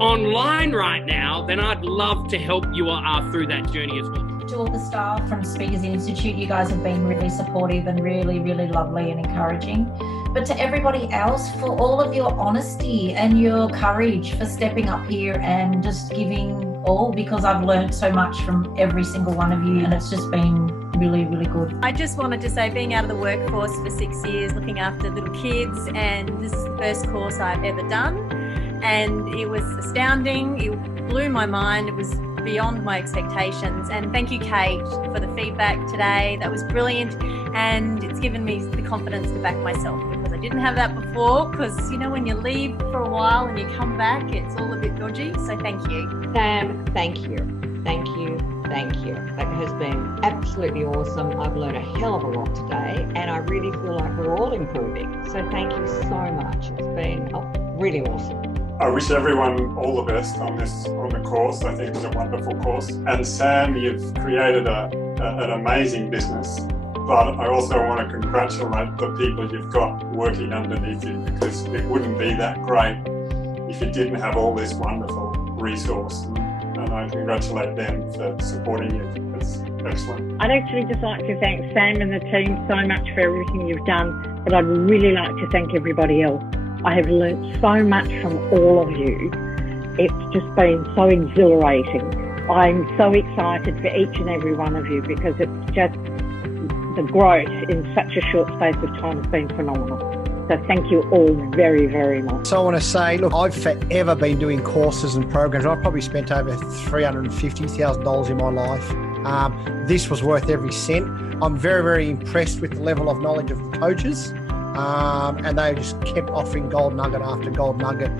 online right now, then I'd love to help you through that journey as well. To all the staff from Speakers Institute, you guys have been really supportive and really, really lovely and encouraging. But to everybody else, for all of your honesty and your courage for stepping up here and just giving all, because I've learned so much from every single one of you, and it's just been really, really good. I just wanted to say, being out of the workforce for 6 years, looking after little kids, and this is the first course I've ever done, and it was astounding. It blew my mind. It was beyond my expectations, and thank you, Kate, for the feedback today. That was brilliant, and it's given me the confidence to back myself, because I didn't have that before, because you know, when you leave for a while and you come back, it's all a bit dodgy. So thank you. Sam, thank you. Thank you. Thank you. That has been absolutely awesome. I've learned a hell of a lot today, and I really feel like we're all improving. So thank you so much. It's been really awesome. I wish everyone all the best on the course. I think it was a wonderful course. And Sam, you've created an amazing business, but I also want to congratulate the people you've got working underneath you, because it wouldn't be that great if you didn't have all this wonderful resource. And I congratulate them for supporting you. It's excellent. I'd actually just like to thank Sam and the team so much for everything you've done, but I'd really like to thank everybody else. I have learnt so much from all of you. It's just been so exhilarating. I'm so excited for each and every one of you, because it's just, the growth in such a short space of time has been phenomenal. So thank you all very, very much. So I want to say, look, I've forever been doing courses and programs. I've probably spent over $350,000 in my life. This was worth every cent. I'm very, very impressed with the level of knowledge of the coaches. And they just kept offering gold nugget after gold nugget.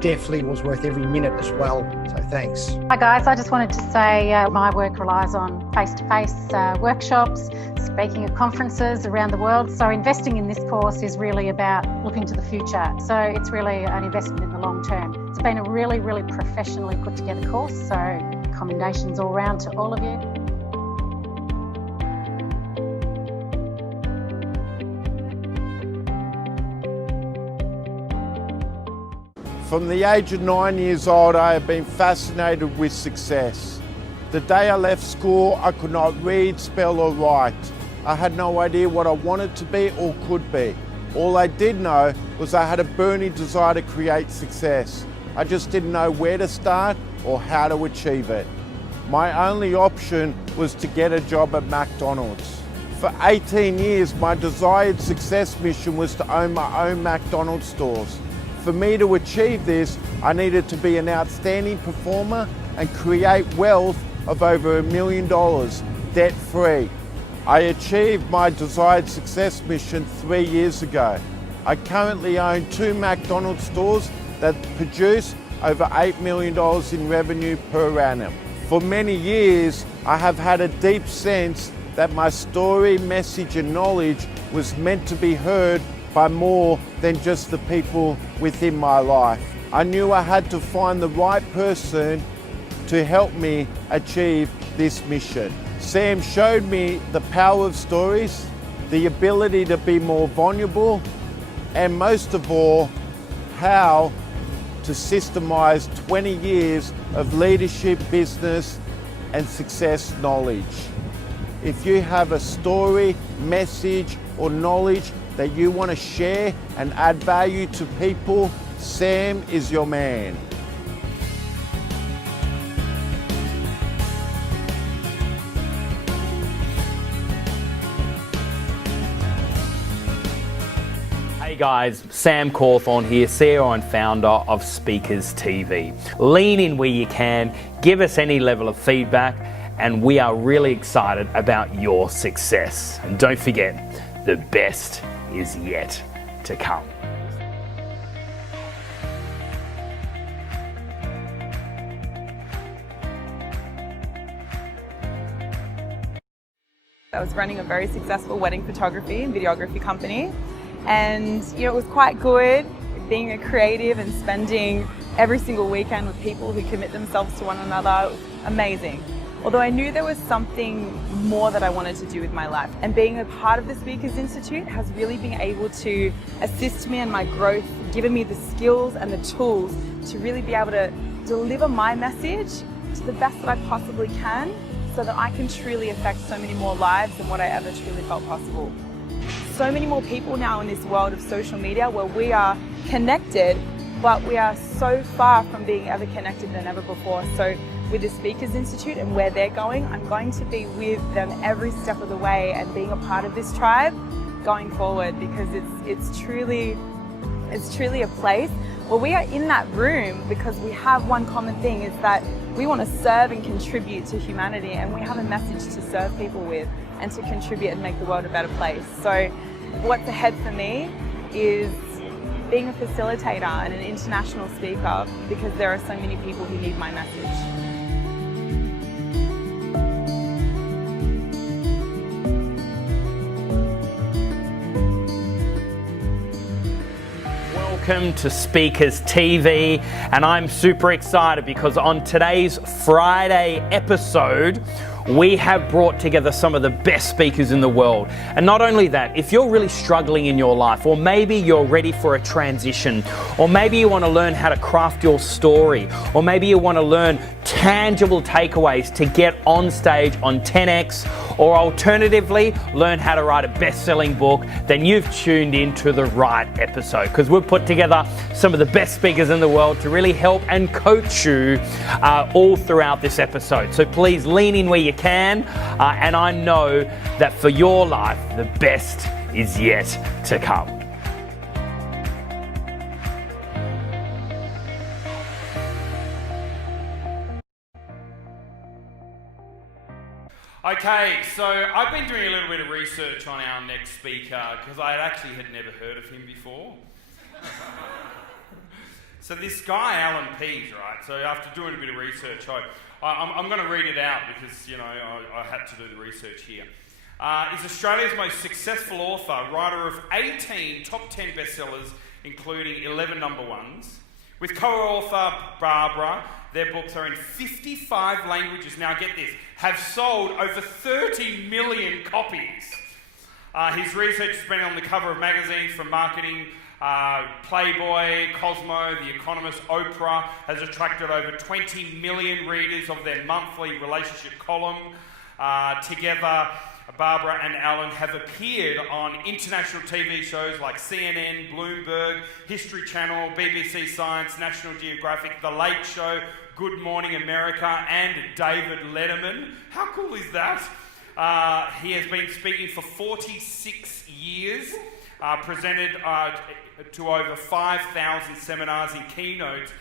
Definitely was worth every minute as well. So thanks. Hi guys, I just wanted to say my work relies on face-to-face workshops, speaking at conferences around the world. So investing in this course is really about looking to the future. So it's really an investment in the long term. It's been a really, really professionally put together course. So commendations all round to all of you. From the age of 9 years old, I have been fascinated with success. The day I left school, I could not read, spell or write. I had no idea what I wanted to be or could be. All I did know was I had a burning desire to create success. I just didn't know where to start or how to achieve it. My only option was to get a job at McDonald's. For 18 years, my desired success mission was to own my own McDonald's stores. For me to achieve this, I needed to be an outstanding performer and create wealth of over $1 million, debt-free. I achieved my desired success mission 3 years ago. I currently own 2 McDonald's stores that produce over $8 million in revenue per annum. For many years, I have had a deep sense that my story, message and knowledge was meant to be heard by more than just the people within my life. I knew I had to find the right person to help me achieve this mission. Sam showed me the power of stories, the ability to be more vulnerable, and most of all, how to systemize 20 years of leadership, business, and success knowledge. If you have a story, message, or knowledge that you want to share and add value to people, Sam is your man. Hey guys, Sam Cawthorn here, CEO and founder of Speakers TV. Lean in where you can, give us any level of feedback, and we are really excited about your success. And don't forget, the best is yet to come. I was running a very successful wedding photography and videography company, and it was quite good being a creative and spending every single weekend with people who commit themselves to one another. It was amazing. although I knew there was something more that I wanted to do with my life. And being a part of the Speakers Institute has really been able to assist me in my growth, given me the skills and the tools to really be able to deliver my message to the best that I possibly can, so that I can truly affect so many more lives than what I ever truly felt possible. So many more people now in this world of social media where we are connected, but we are so far from being ever connected than ever before. So with the Speakers Institute and where they're going, I'm going to be with them every step of the way and being a part of this tribe going forward, because it's truly a place where we are in that room because we have one common thing, is that we want to serve and contribute to humanity, and we have a message to serve people with and to contribute and make the world a better place. So what's ahead for me is being a facilitator and an international speaker, because there are so many people who need my message. Welcome to Speakers TV, and I'm super excited because on today's Friday episode, we have brought together some of the best speakers in the world. And not only that, if you're really struggling in your life, or maybe you're ready for a transition, or maybe you want to learn how to craft your story, or maybe you want to learn tangible takeaways to get on stage on 10X, or alternatively, learn how to write a best-selling book, then you've tuned into the right episode, because we've put together some of the best speakers in the world to really help and coach you all throughout this episode. So please lean in where you can, and I know that for your life, the best is yet to come. Okay, so I've been doing a little bit of research on our next speaker because I actually had never heard of him before. So this guy, Allan Pease, right? So after doing a bit of research, I'm going to read it out because, you know, I had to do the research here. Is Australia's most successful author, writer of 18 top 10 bestsellers, including 11 number ones. With co-author Barbara, their books are in 55 languages. Now get this, have sold over 30 million copies. His research has been on the cover of magazines from Marketing, Playboy, Cosmo, The Economist, Oprah, has attracted over 20 million readers of their monthly relationship column. Together, Barbara and Allan have appeared on international TV shows like CNN, Bloomberg, History Channel, BBC Science, National Geographic, The Late Show, Good Morning America, and David Letterman. How cool is that? He has been speaking for 46 years, presented to over 5,000 seminars and keynotes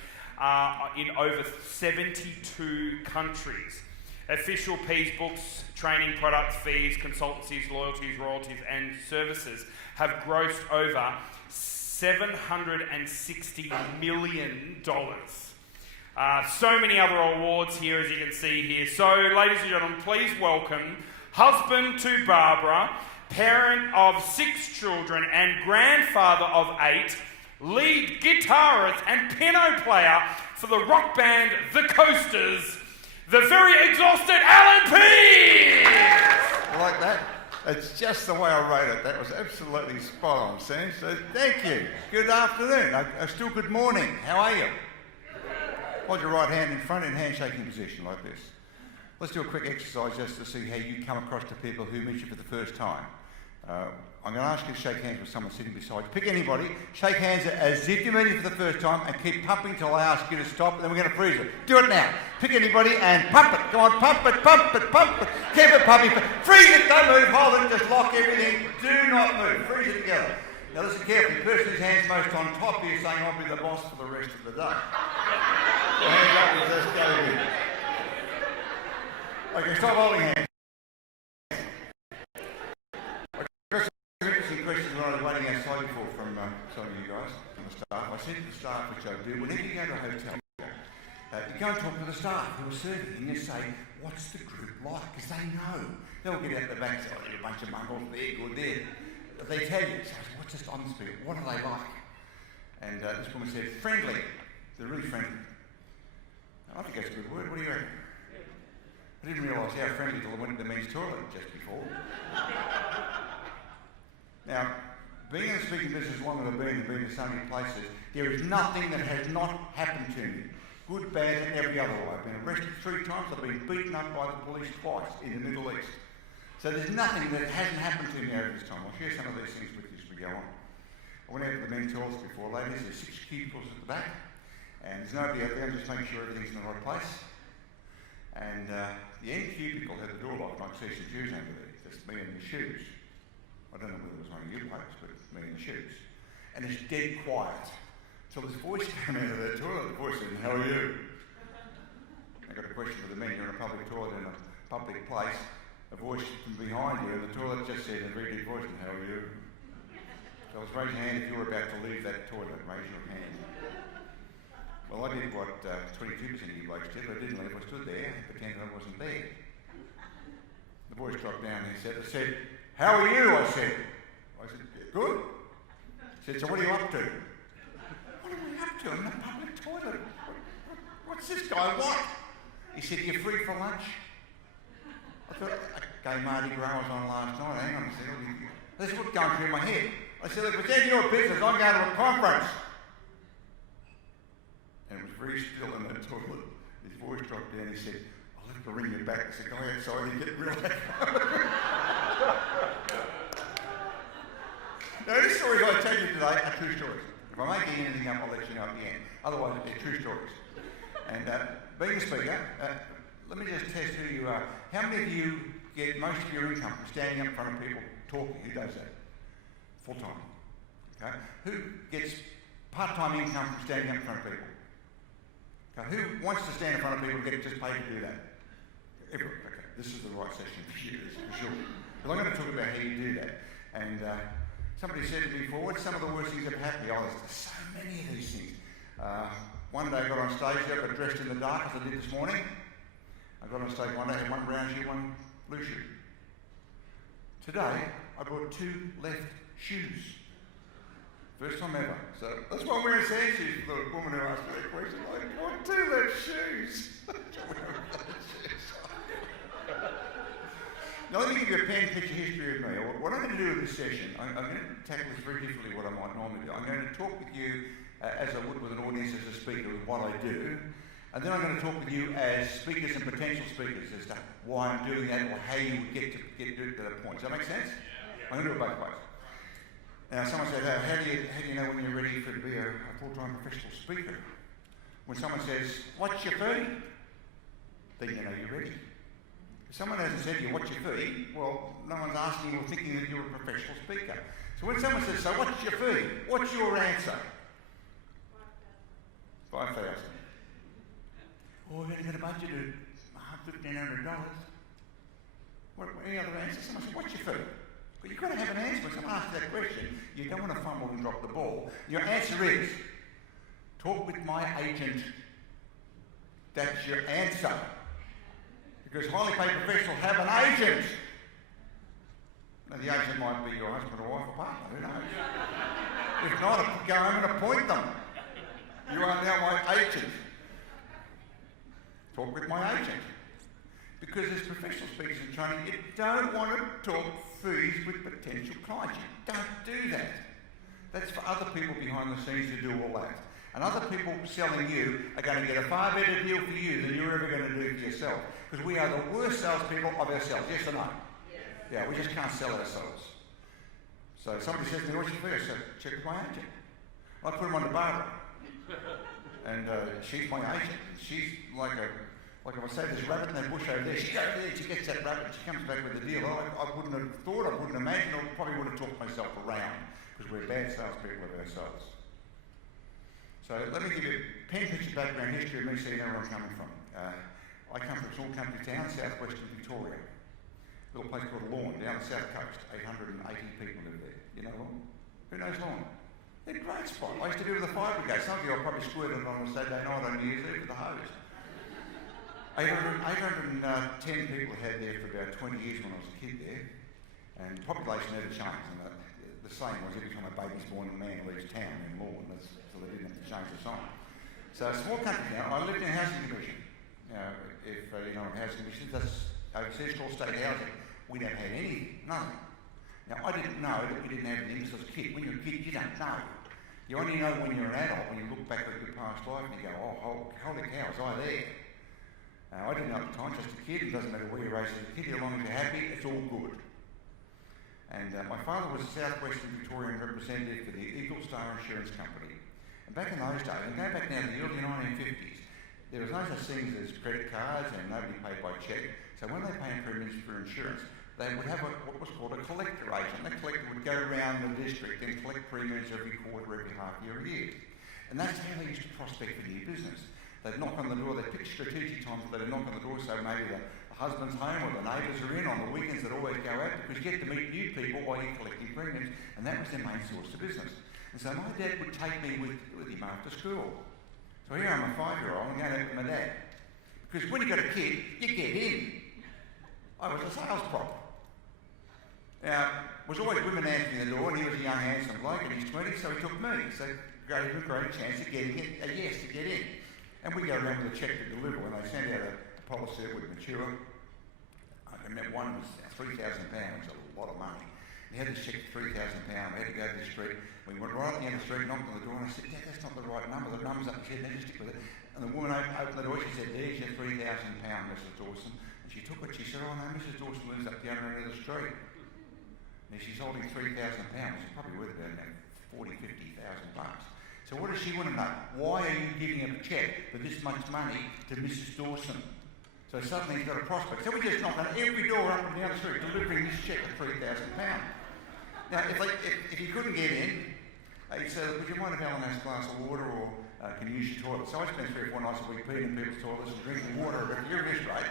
in over 72 countries. Official Pease books, training products, fees, consultancies, loyalties, royalties, and services have grossed over $760 million. So many other awards here, as you can see here. So, ladies and gentlemen, please welcome husband to Barbara, parent of 6 children and grandfather of 8, lead guitarist and piano player for the rock band The Coasters, the very exhausted Allan Pease! I like that. It's just the way I wrote it. That was absolutely spot on, Sam. So thank you. Good afternoon. Still good morning. How are you? Hold your right hand in front in handshaking position like this. Let's do a quick exercise just to see how you come across to people who meet you for the first time. I'm going to ask you to shake hands with someone sitting beside you. Pick anybody, shake hands as if you're meeting for the first time, and keep pumping till I ask you to stop, and then we're going to freeze it. Do it now. Pick anybody and pump it. Go on, pump it, pump it, pump it. Keep it pumping. Freeze it, don't move, hold it, just lock everything. Do not move. Freeze it together. Now listen carefully. The person whose hand's most on top here saying, I'll be the boss for the rest of the day. So hands up and just go here. Okay, stop holding hands. Interesting questions when I was waiting outside before from some of you guys, from the staff. I said to the staff, which I do, whenever you go to a hotel, you go and talk to the staff who are serving, and you say, what's the group like? Because they know. They'll get out the back and say, oh, they're a bunch of mongrels, they're good, there. But they tell you, so what's just on the spirit? What are they like? And this woman said, friendly. They're really friendly. I think that's a good word. What do you reckon? I didn't realise how friendly till I went to the men's toilet just before. Now, being in the speaking business as long as I've been in so many places, there is nothing that has not happened to me. Good, bad, and every other way. I've been arrested 3 times, I've been beaten up by the police twice in the Middle East. So there's nothing that hasn't happened to me over this time. I'll share some of these things with you as we go on. I went out to the men's toilets before, ladies, there's 6 cubicles at the back, and there's nobody out there, I'm just making sure everything's in the right place. And the end cubicle had the door locked, and I could see some shoes under there, just me and the shoes. I don't know whether it was one of you blokes, but me and the shoes. And it's dead quiet. So this voice came out of the toilet, the voice said, "How are you?" I got a question for the men, you're in a public toilet in a public place, a voice from behind you, and the toilet just said in a very deep voice, "How are you?" So I was raise your hand if you were about to leave that toilet, raise your hand. Well, I did what 22% of you blokes did, I didn't leave, I stood there and pretended I wasn't there. The voice dropped down and he said, "How are you?" I said, "Good." He said, "So what are you up to?" "What are we up to? I'm in a public toilet. What's this guy want?" He said, "You're free for lunch." I thought, okay, Mardi Gras was on last night, hang on a second. This is what's going through my head. I said, "Look, if it's in your business, I'm going to a conference." And it was very still in that toilet. His voice dropped down, he said, "I'll have to ring you back." I said, "Go outside and get real echo." Now, these stories I tell you today are true stories. If I'm making anything up, I'll let you know at the end. Otherwise, they're true stories. And being a speaker, let me just test who you are. How many of you get most of your income from standing up in front of people talking? Who does that? Full time. Okay. Who gets part-time income from standing up in front of people? Okay. Who wants to stand in front of people and get just paid to do that? Everyone. Okay. This is the right session for you, for sure. But I'm going to talk about how you do that. And somebody said to me before, "What's some of the worst things that have happened?" Oh, there's so many of these things. One day I got on stage, I got dressed in the dark as I did this morning. I got on stage one day, I had one brown shoe, one blue shoe. Today, I brought 2 left shoes. First time ever. So that's why I'm wearing sand shoes for the woman who asked me that question. I want 2 left shoes. Now let me give you a pen picture history of me. What I'm going to do in this session, I'm going to tackle this very differently what I might normally do. I'm going to talk with you as I would with an audience as a speaker with what I do. And then I'm going to talk with you as speakers and potential speakers as to why I'm doing that or how you would get to that point. Does that make sense? Yeah. I'm going to do it both ways. Now, someone said, how do you know when you're ready to be a full-time professional speaker? When someone says, "What's your fee?" then you know you're ready. If someone hasn't said to you, "What's your fee?" well, no one's asking or thinking that you're a professional speaker. So when someone says, "So what's your fee?" what's your answer? 5,000. Oh, we're going to get a budget of $1,500. Any other answer? Someone said, "What's your fee?" But you've got to have an answer when someone asks that question. You don't want to fumble and drop the ball. Your answer is, "Talk with my agent." That's your answer. Because highly paid professionals have an agent. Now, the agent might be your husband or wife or partner, who knows? If not, go home and appoint them. You are now my agent. Talk with my agent. Because as professional speakers in training, you don't want to talk fees with potential clients. You don't do that. That's for other people behind the scenes to do all that. And other people selling you are going to get a far better deal for you than you're ever going to do for yourself. Because we are the worst salespeople of ourselves. Yes or no? Yes. Yeah, we just can't sell ourselves. So somebody says to me, "What's your fee?" I said, "Check with my agent." I put them on to Barbara. And she's my agent. She's like if I say there's a rabbit in that bush over there, she goes there, she gets that rabbit, she comes back with a deal. I wouldn't have thought, I wouldn't imagine, I probably would have talked myself around because we're bad salespeople of ourselves. So let me give you a pen picture background history of me so you know where I'm coming from. I come from a small country town, southwestern Victoria. A little place called Lawn, down the south coast. 880 people live there. You know Lawn? Who knows Lawn? They're a great spot. I used to do with the fire brigade. Some of you are probably squirted on a Saturday night on New Year's Eve with the hose. 810 people had there for about 20 years when I was a kid there. And population never changed. And the saying was every time a baby's born, a man leaves town in Lawn. So they didn't have to change the sign. So a small country town. I lived in a housing commission. if housing conditions, that's overseas called state housing. We never had anything, nothing. Now, I didn't know that we didn't have anything because I was a kid. When you're a kid, you don't know. You only know when you're an adult, when you look back at your past life and you go, oh, holy cow, was I there? I didn't know at the time, just a kid. It doesn't matter where you're raised as a kid, as long as you're happy, it's all good. And my father was a Southwestern Victorian representative for the Eagle Star Insurance Company. And back in those days, and go back now to the early 1950s, there was no such things as credit cards and nobody paid by cheque. So when they paid premiums for insurance, they would have what was called a collector agent. That collector would go around the district and collect premiums every quarter, every half year, a year. And that's how they used to prospect for new business. They'd knock on the door, they'd pick strategic times that they'd knock on the door, so maybe the husband's home or the neighbours are in on the weekends. They'd always go out because you get to meet new people while you're collecting premiums, and that was their main source of business. And so my dad would take me with him after school. So here I'm a 5-year-old, I'm going out with my dad. Because when you got a kid, you get in. I was a sales prop. Now, there was always women answering the door, and he was a young, handsome bloke in his 20s, so he took me. So gave him a great chance of getting in, a yes to get in. And we go around with a cheque to deliver. When they sent out a policy that would mature, I remember one was £3,000, a lot of money. He had this cheque for £3,000. We had to go to the street. We went right up the end of the street, knocked on the door, and I said, Dad, that's not the right number. The number's up. She said, no, just stick with it. And the woman opened the door. She said, there's your £3,000, Mrs. Dawson. And she took it. She said, oh no, Mrs. Dawson lives up the other end of the street. And she's holding £3,000. It's probably worth about $40,000, $50,000. So what does she want to know? Why are you giving a cheque for this much money to Mrs. Dawson? So suddenly he's got a prospect. So we just knock on every door up and down the street, delivering this cheque of £3,000. Now, if he couldn't get in, he'd say, would you mind if Allan has a glass of water, or can you use your toilet? So I spent 3 or 4 nights a week peeing in people's toilets and drinking water at a furious rate.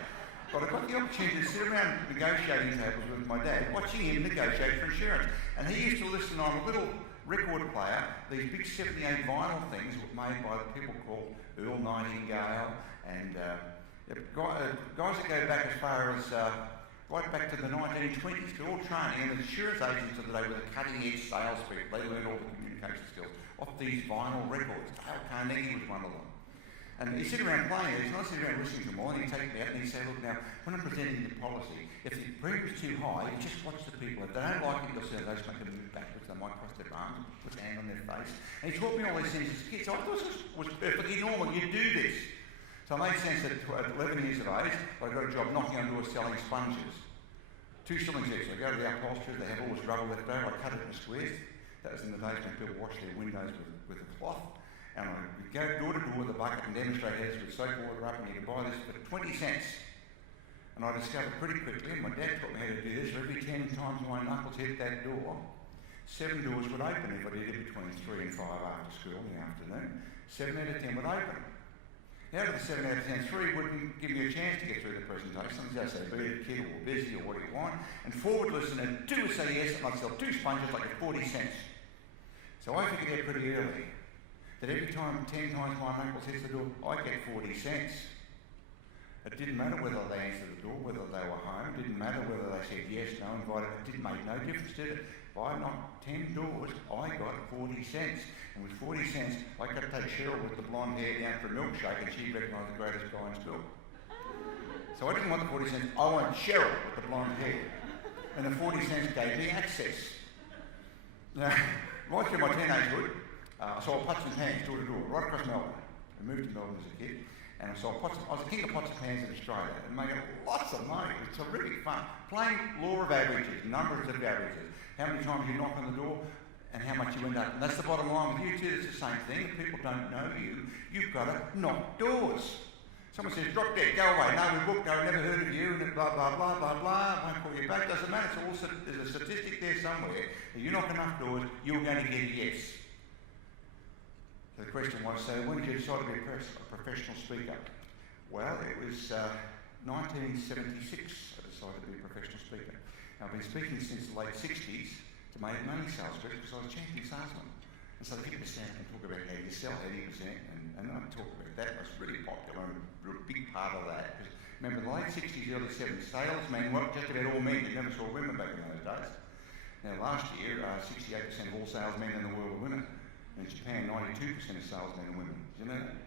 But I got the opportunity to sit around negotiating tables with my dad, watching him negotiate for insurance. And he used to listen on a little record player, these big 78 vinyl things made by people called Earl Nightingale, and guys that go back as far as right back to the 1920s. They're all training, and the insurance agents of the day were the cutting-edge salespeople. They learned all the communication skills off these vinyl records. Dale Carnegie was one of them. And he'd sit around playing it. He's not sitting around listening to them all, and he'd take me out and he'd say, look, now, when I'm presenting the policy, if the premium's too high, you just watch the people. If they don't like it, they'll say, they just make them move backwards. They might cross their arms, put their hand on their face. And he taught me all these things as a kid. So I thought this was perfectly normal. You do this. So it made sense that at 11 years of age, I got a job knocking on doors selling sponges. 2 shillings each. I go to the upholsterers, they have all this rubber left over, I cut it in squares. That was in the days when people washed their windows with a cloth. And I would go door to door with a bucket and demonstrate how this would soak water up, and you could buy this for 20 cents. And I discovered pretty quickly, and my dad taught me how to do this, every 10 times my knuckles hit that door, 7 doors would open if I did it between 3 and 5 after school in the afternoon. 7 out of 10 would open. Out of the 7 out of 10, 3 wouldn't give me a chance to get through the presentation. They'd say, be a kid or busy or what do you want? And 4 would listen, and 2 would say yes, and I'd sell 2 sponges like at 40 cents. So I figured out pretty early that every time, 10 times my knuckles hits the door, I get 40 cents. It didn't matter whether they answered the door, whether they were home, it didn't matter whether they said yes, no, invited, it didn't make no difference, did it? If I knocked 10 doors, I got 40 cents. And with 40 cents, I could take Cheryl with the blonde hair down for a milkshake, and she recognised the greatest guy in school. So I didn't want the 40 cents, I wanted Cheryl with the blonde hair. And the 40 cents gave me access. Now, right through my teenagehood, I sold pots and pans door to door, right across Melbourne. I moved to Melbourne as a kid, and I sold pots. I was the king of pots and pans in Australia, and making lots of money. It was terrific fun. Playing law of averages, numbers of averages. How many times you knock on the door, and how much you end up. And that's the bottom line with you too. It's the same thing. If people don't know you, you've got to knock doors. Someone says, drop dead, go away. No, we booked, no, never heard of you, and blah, blah, blah, blah, blah. Won't call you back. Doesn't matter. It's all, there's a statistic there somewhere. If you knock enough doors, you're going to get a yes. So the question was, so when did you decide to be a professional speaker? Well, it was 1976 I decided to be a professional speaker. Now, I've been speaking since the late 60s to make money sales speakers because I was a champion salesman. And so the people stand and talk about how you sell, how you present, and I talk about that. It was really popular and a big part of that. Because remember, the late 60s, early 70s, salesmen weren't just about all men. You never saw women back in those days. Now, last year, 68% of all salesmen in the world were women. In Japan, 92% of salesmen are women. Do you know that?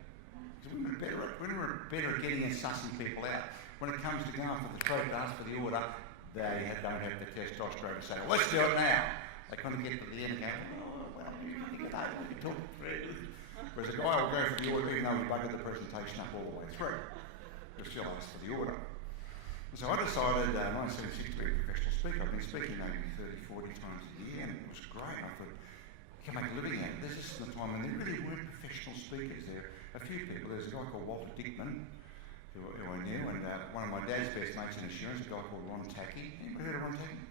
Because women are better at it. We're never better at getting and sussing people out. When it comes to going for the throat to ask for the order, they don't have the testosterone to say, well, let's do it now. They kind of get to the end and go, oh, well, you can get over, you can talk it through. Whereas a guy will go for the order even though he buggered the presentation up all the way through. He'll still ask for the order. So I decided, 1976, to be a professional speaker. I've been speaking maybe 30, 40 times a year, and it was great. I thought, I can make a living out of this. This is the time when there really weren't professional speakers. There are a few people. There's a guy called Walter Dickman, who I knew, and one of my dad's best mates in insurance, a guy called Ron Tackey. Anybody heard of Ron Tackey?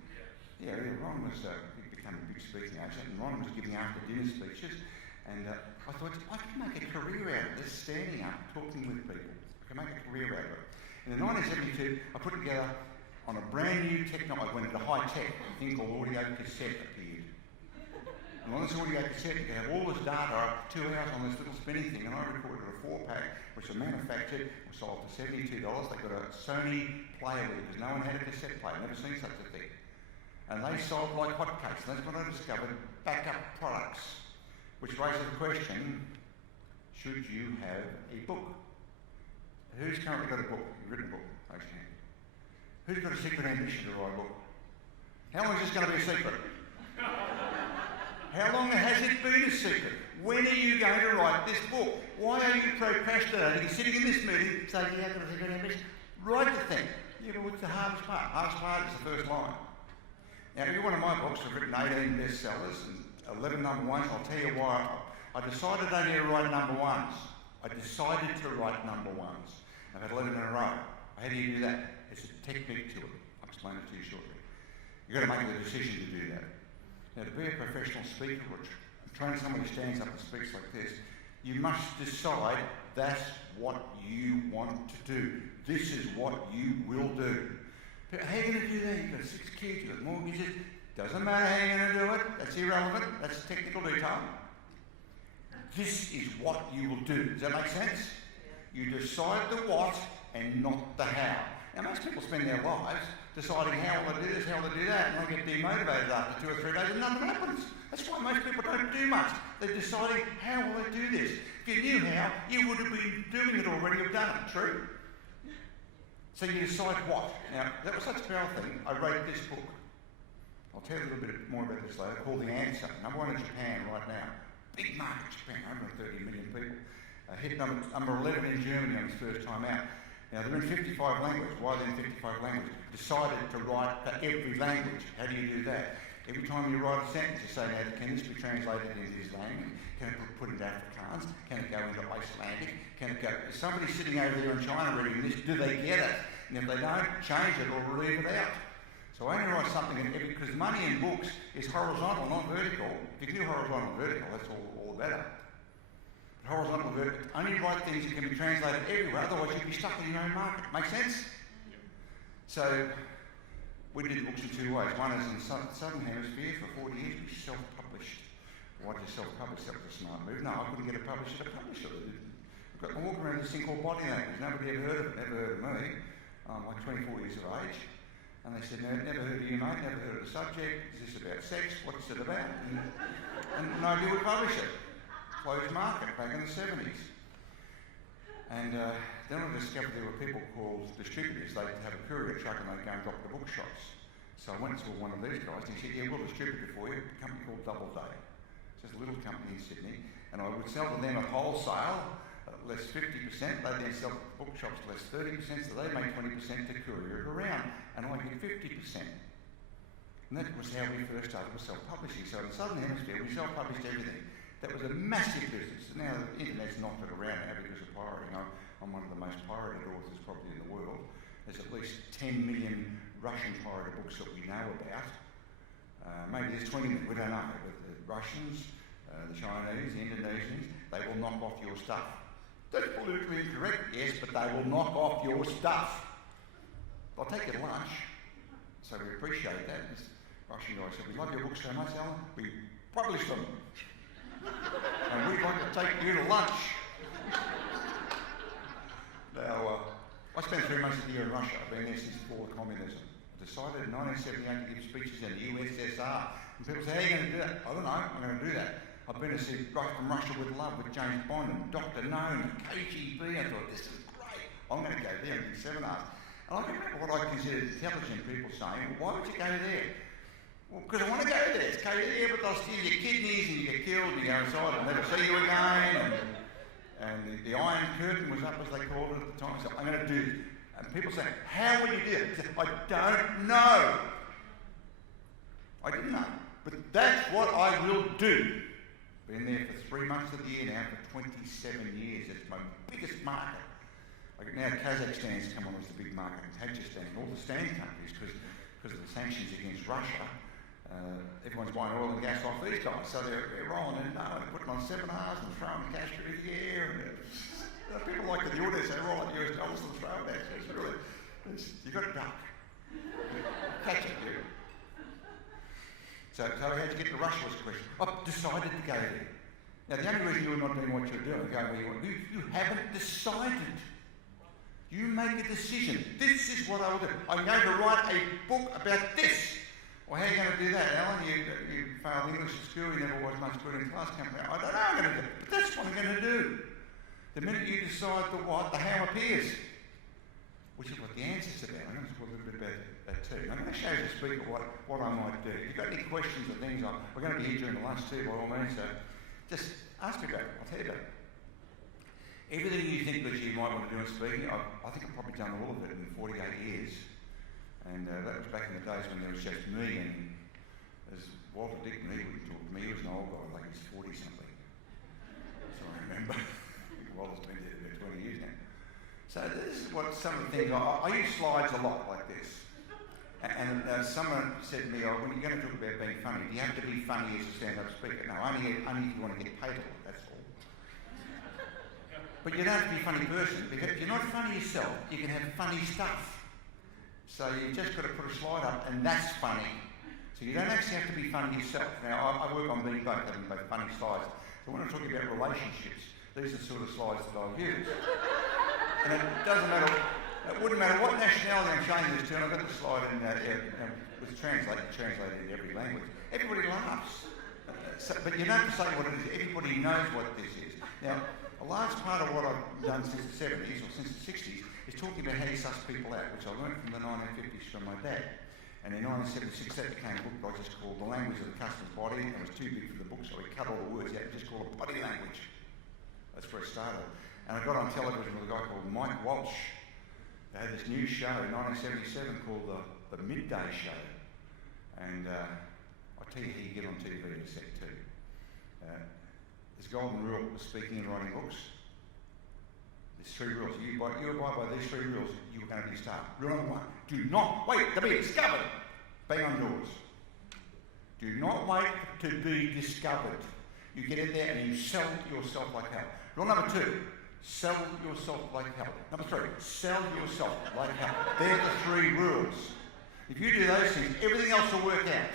Yeah, Ron was become a big speaking agent, and Ron was giving after dinner speeches. And I thought, I can make a career out of this, standing up, talking with people. I can make a career out of it. And in 1972, I put together on a brand new technology. I went into high tech, a thing called audio cassette appeared. And on this audio cassette, you could have all this data, 2 hours on this little spinning thing, and I recorded a 4-pack, which was manufactured, was sold for $72. They got a Sony player with it, because no one had a cassette player, never seen such a thing. And they sold like hotcakes, and that's when I discovered backup products, which raises the question, should you have a book? Who's currently got a book, a written book? Raise your hand. Who's got a secret ambition to write a book? How long is this going to be a secret? How long has it been a secret? When are you going to write this book? Why are you procrastinating, sitting in this meeting, saying, yeah, I've got a secret ambition? Write the thing. Yeah, but what's the hardest part? Hardest part is the first line. Now, every one of my books have written 18 bestsellers and 11 number ones. I'll tell you why. I decided only to write number ones. I decided to write number ones. I've had 11 in a row. How do you do that? It's a technique to it. I'll explain it to you shortly. You've got to make the decision to do that. Now, to be a professional speaker or train somebody who stands up and speaks like this, you must decide that's what you want to do. This is what you will do. But how are you going to do that? You've got 6 kids, you've got mortgages. Doesn't matter how you're going to do it. That's irrelevant. That's a technical detail. This is what you will do. Does that make sense? You decide the what and not the how. Now, most people spend their lives deciding how will they do this, how will they do that, and they get demotivated after 2 or 3 days and nothing happens. That's why most people don't do much. They're deciding how will they do this. If you knew how, you would have been doing it already or done it, true? So you decide what. Now, that was such a powerful thing. I wrote this book. I'll tell you a little bit more about this later, called The Answer. Number 1 in Japan right now. Big market, Japan, 130 million people. Hit number 11 in Germany on his first time out. Now, they're in 55 languages. Why are they in 55 languages? Decided to write for every language. How do you do that? Every time you write a sentence, you say, now, can this be translated into this language? Can it be put into Afrikaans? Can it go into Icelandic? Can it go... Is somebody sitting over there in China reading this, do they get it? And if they don't, change it or leave it out. So I only write something in every... Because money in books is horizontal, not vertical. If you can do horizontal and vertical, that's all better. Horizontal and vertical, only write things that can be translated everywhere, otherwise you'd be stuck in your own market. Make sense? So, we did books in 2 ways. One is in the Southern Hemisphere for 40 years, we self-published. Why did you self-publish? That was a smart move. No, I couldn't get a publisher to publish it. I'm walking around this thing called body language. Nobody ever heard of it, never heard of me. I'm like 24 years of age. And they said, no, never heard of you, mate, never heard of the subject. Is this about sex? What's it about? And nobody would publish it. Closed market back in the 70s. And then I discovered there were people called distributors. They'd have a courier truck and they'd go and drop the bookshops. So I went to one of these guys and he said, yeah, we'll distribute it for you. A company called Doubleday. It's just a little company in Sydney. And I would sell to them at wholesale, less 50%. They'd then sell to bookshops less 30%, so they'd make 20% to courier it around. And I get 50%. And that was how we first started with self-publishing. So in the Southern Hemisphere, we self-published everything. That was a massive business. Now the internet's knocked it around now because of pirating. I'm one of the most pirated authors probably in the world. There's at least 10 million Russian pirated books that we know about. Maybe there's 20 million, we don't know. But the Russians, the Chinese, the Indonesians, they will knock off your stuff. That's politically incorrect, yes, but they will knock off your stuff. They'll take you to lunch. So we appreciate that. This Russian guy said, we love your books so much, Allan, we publish them. And we'd like to take you to lunch. Now, I spent 3 months of the year in Russia. I've been there since before communism. I decided in 1978 to give speeches in the USSR. And people say, how are you going to do that? I don't know, I'm going to do that. I've been to see Right from Russia with Love with James Bond and Dr. No and KGB. I thought, this is seminars. And I remember what I considered intelligent people saying, well, why would you go there? Well, because I want to go there. It's go there, but they'll steal your kidneys and you get killed and you go inside and never see you again. And the Iron Curtain was up, as they called it at the time. So I'm going to do this. And people say, how will you do it? I don't know. I didn't know. But that's what I will do. Been there for 3 months of the year now for 27 years. It's my biggest market. Like now Kazakhstan's come on as the big market, and Tajikistan, all the stand countries, because of the sanctions against Russia. Everyone's buying oil and gas off these guys, so they're rolling in, putting on seminars and throwing cash through the air. And people like the audience, they roll up US dollars and throw it at you. It's really, you've got to duck. Catch it, you. So how'd you get to Russia was the question. I've decided to go there. Now, the only reason you're not doing what you're doing, going where you want, you haven't decided. You make a decision. This is what I will do. I'm going to write a book about this. Well, how are you going to do that, Alan? You failed English at school, you never was much good in class. I don't know what I'm going to do. But that's what I'm going to do. The minute you decide the what, the how appears. Which is what the answer's about. I'm going to talk a little bit about that too. I'm going to show you the speaker what I might do. If you've got any questions or things, we're going to be here during the lunch too, by all means. So just ask me about it. I'll tell you about it. Everything you think that you might want to do in speaking, I think I've probably done all of it in 48 years. And that was back in the days when there was just me and as Walter Dickman, he wouldn't talk to me. He was an old guy, like he's 40-something. So I remember. Walter's been there about 20 years now. So this is what some of the things, I use slides a lot like this. And someone said to me, when you're going to talk about being funny, do you have to be funny as a stand-up speaker? No, only if you want to get paid a lot, that's all. But you don't have to be a funny person, because if you're not funny yourself, you can have funny stuff. So you've just got to put a slide up, and that's funny. So you don't actually have to be funny yourself. Now, I work on being both, having both funny slides. So when I'm talking about relationships, these are the sort of slides that I'll use. And it doesn't matter, it wouldn't matter what nationality I'm showing this to, and I've got the slide in it's translated in every language. Everybody laughs. But you don't have to say what it is. Everybody knows what this is. Now, a large part of what I've done since the 70s or since the 60s is talking about how you suss people out, which I learned from the 1950s from my dad. And in 1976, that became a book I just called The Language of the Customer's Body, and it was too big for the book, so we cut all the words out and just called it Body Language. That's where it started. And I got on television with a guy called Mike Walsh. They had this new show in 1977 called the Midday Show. And I'll tell you how you get on TV in a sec too. There's a golden rule of speaking and writing books. There's 3 rules. You abide by these 3 rules, you're going to be a star. Rule number 1, do not wait to be discovered. Bang on doors. Do not wait to be discovered. You get in there and you sell yourself like hell. Rule number 2, sell yourself like hell. Number 3, sell yourself like hell. They're the 3 rules. If you do those things, everything else will work out.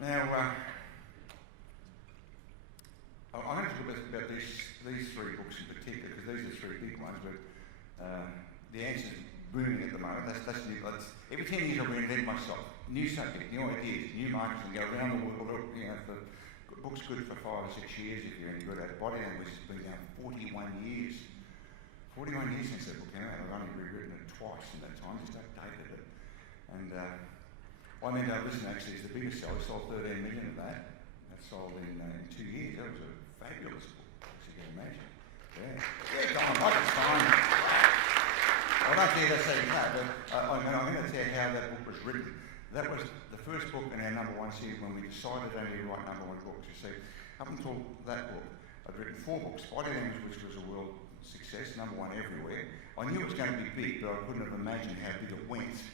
Now, I'm going to talk about these 3 books in particular, because these are 3 big ones, but the answer's booming at the moment. That's new. Every 10 years I reinvent myself. New subject, new ideas, new markets, and go around the world. The book's good for 5 or 6 years if you're any good at it. Body Language has been going 41 years. 41 years since that book came out. I've only rewritten it twice in that time, just updated it. And I mean, listen, actually, it's the biggest seller. I sold 13 million of that. That sold in 2 years. That was a fabulous book, as you can imagine. Yeah, go on, like it's fine. I don't care that's saying that, but I'm going to tell you how that book was written. That was the first book in our #1 series when we decided only to write #1 books. You see, up until that book, I'd written 4 books. Body Language, which was a world success, #1 everywhere. I knew it was going to be big, but I couldn't have imagined how big it went.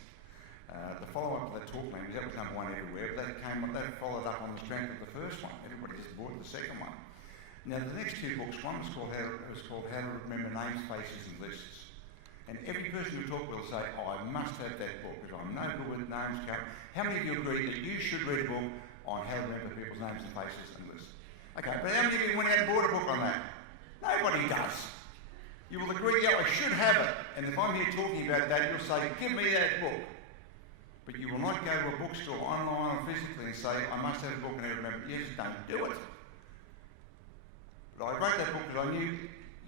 The follow-up to that Talk Language, that was #1 everywhere, but that followed up on the strength of the first one. Everybody just bought the second one. Now, the next 2 books, one was called How to Remember Names, Faces and Lists. And every person who talks will say, I must have that book, because I'm no good with names. How many of you agree that you should read a book on how to remember people's names and faces and lists? Okay, but how many of you went out and bought a book on that? Nobody does. You will agree, yeah, I should have it. And if I'm here talking about that, you'll say, give me that book. But you will not go to a bookstore online or physically and say, I must have a book and I remember. You just don't do it. But I wrote that book because I knew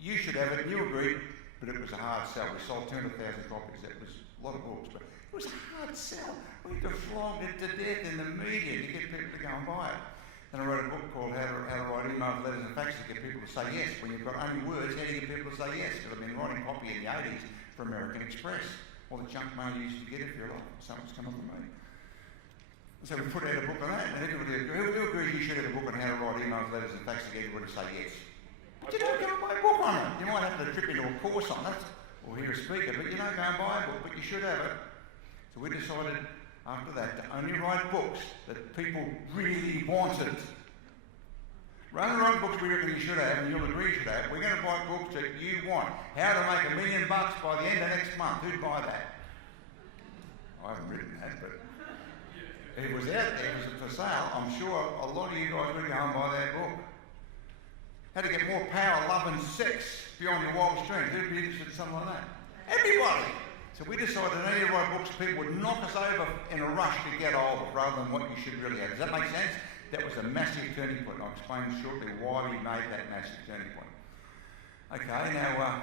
you should have it and you agreed, but it was a hard sell. We sold 200,000 copies. That was a lot of books, but it was a hard sell. We flogged it to death in the media to get people to go and buy it. Then I wrote a book called How to Write Emails, Letters and Faxes to get people to say yes. When you've got only words, how do you get people to say yes? Because I've been writing copy in the 80s for American Express. All the junk mail you used to get if you're like, someone's come up to me. So we put out a book on that, and everybody agreed, who agrees you should have a book on how to write emails, letters and faxes to get everybody to say yes? But you don't go and buy a book on it. You might have to trip into a course on it, or hear a speaker, but you don't go and buy a book, but you should have it. So we decided after that to only write books that people really wanted. Rather than write books we reckon you should have, and you'll agree you should have, we're going to write books that you want. How to make $1 million by the end of next month. Who'd buy that? I haven't written that, but if it was out there, if it was for sale, I'm sure a lot of you guys would go and buy that book. How to get more power, love and sex beyond your wildest dreams. Who'd be interested in something like that? Everybody! So we decided that any of our books people would knock us over in a rush to get hold of rather than what you should really have. Does that make sense? That was a massive turning point. I'll explain shortly why we made that massive turning point. Okay, now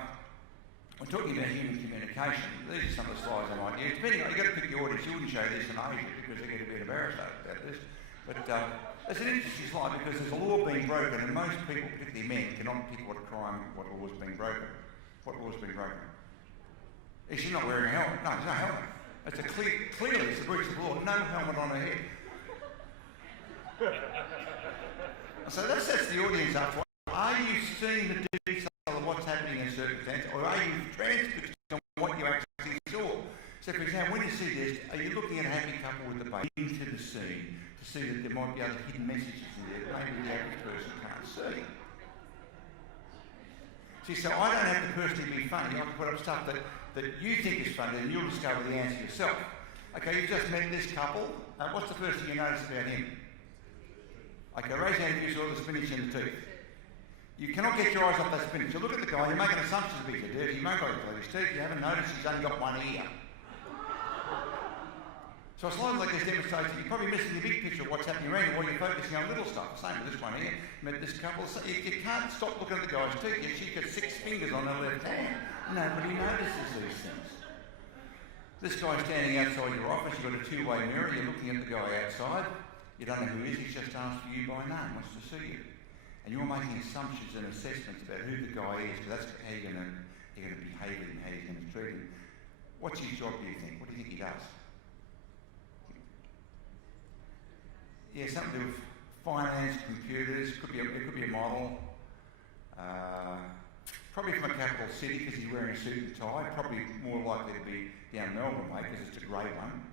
we're talking about human communication. These are some of the slides I might use. Depending on, you've got to pick your audience. You wouldn't show this in Asia because they get a bit embarrassed about this. But it's an interesting slide because there's a law being broken and most people, particularly men, cannot pick what law is being broken. What law is being broken? Is she not wearing a helmet? No, there's no helmet. It's clearly it's a breach of law. No helmet on her head. So that sets the audience up for, are you seeing the detail of what's happening in a circumstance, or are you transfixed on what you actually saw? So for example, when you see this, are you looking at a happy couple with the baby into the scene to see that there might be other hidden messages in there that maybe the average person can't see? See, so I don't have to personally be funny. I can put up stuff that you think is funny and you'll discover the answer yourself. Okay, you just met this couple. What's the first thing you notice about him? Okay, raise your hand if you saw the spinach in the tooth. You cannot get your eyes off that spinach. You look at the guy, you're making assumptions because he's dirty. You won't go to his teeth. You haven't noticed he's only got one ear. So a slide like this demonstrates that you're probably missing the big picture of what's happening around you while you're focusing on little stuff. Same with this one here. Met this couple. So you can't stop looking at the guy's teeth. She's got 6 fingers on her left hand. Nobody notices these things. This guy's standing outside your office. You've got a two-way mirror. You're looking at the guy outside. You don't know who he is. He's just asked for you by name. Wants to see you. And you're making assumptions and assessments about who the guy is, because that's how you're going to behave with him, how you're going to treat him. What's his job, do you think? What do you think he does? Yeah, something to do with finance, computers. It could be a model. Probably from a capital city because he's wearing a suit and tie. Probably more likely to be down Melbourne way because it's a grey one.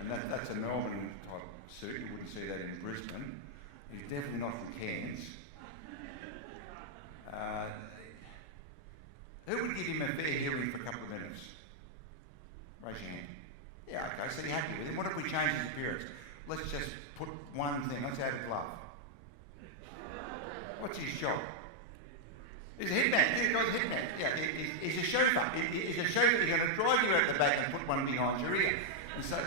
And that's a Melbourne type suit. You wouldn't see that in Brisbane. He's definitely not from Cairns. Who would give him a fair hearing for a couple of minutes? Raise your hand. Yeah, okay, so you're happy with him. What if we change his appearance? Let's just put one thing. Let's add a glove. What's his job? He's a hitman. He's got a hitman. Yeah, he's a chauffeur. He's a chauffeur. He's going to drive you out the back and put one behind your ear. And so,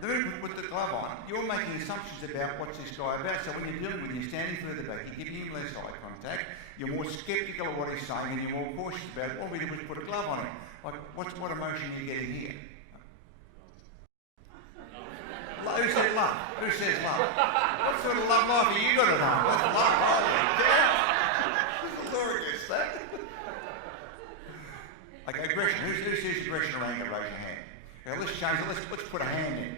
the minute we put the glove on, you're making assumptions about what's this guy about. So when you're dealing with him, you're standing further back, you're giving him less eye contact, you're more sceptical of what he's saying, and you're more cautious about it. All we did was put a glove on him. Like, what emotion are you getting here? Who said love? Who says love? What sort of love life have you got at home? That's love. Holy cow. Laura gets that. Okay, aggression. Who sees aggression or anger? Raise your hand. Okay, let's change it. Let's put a hand in.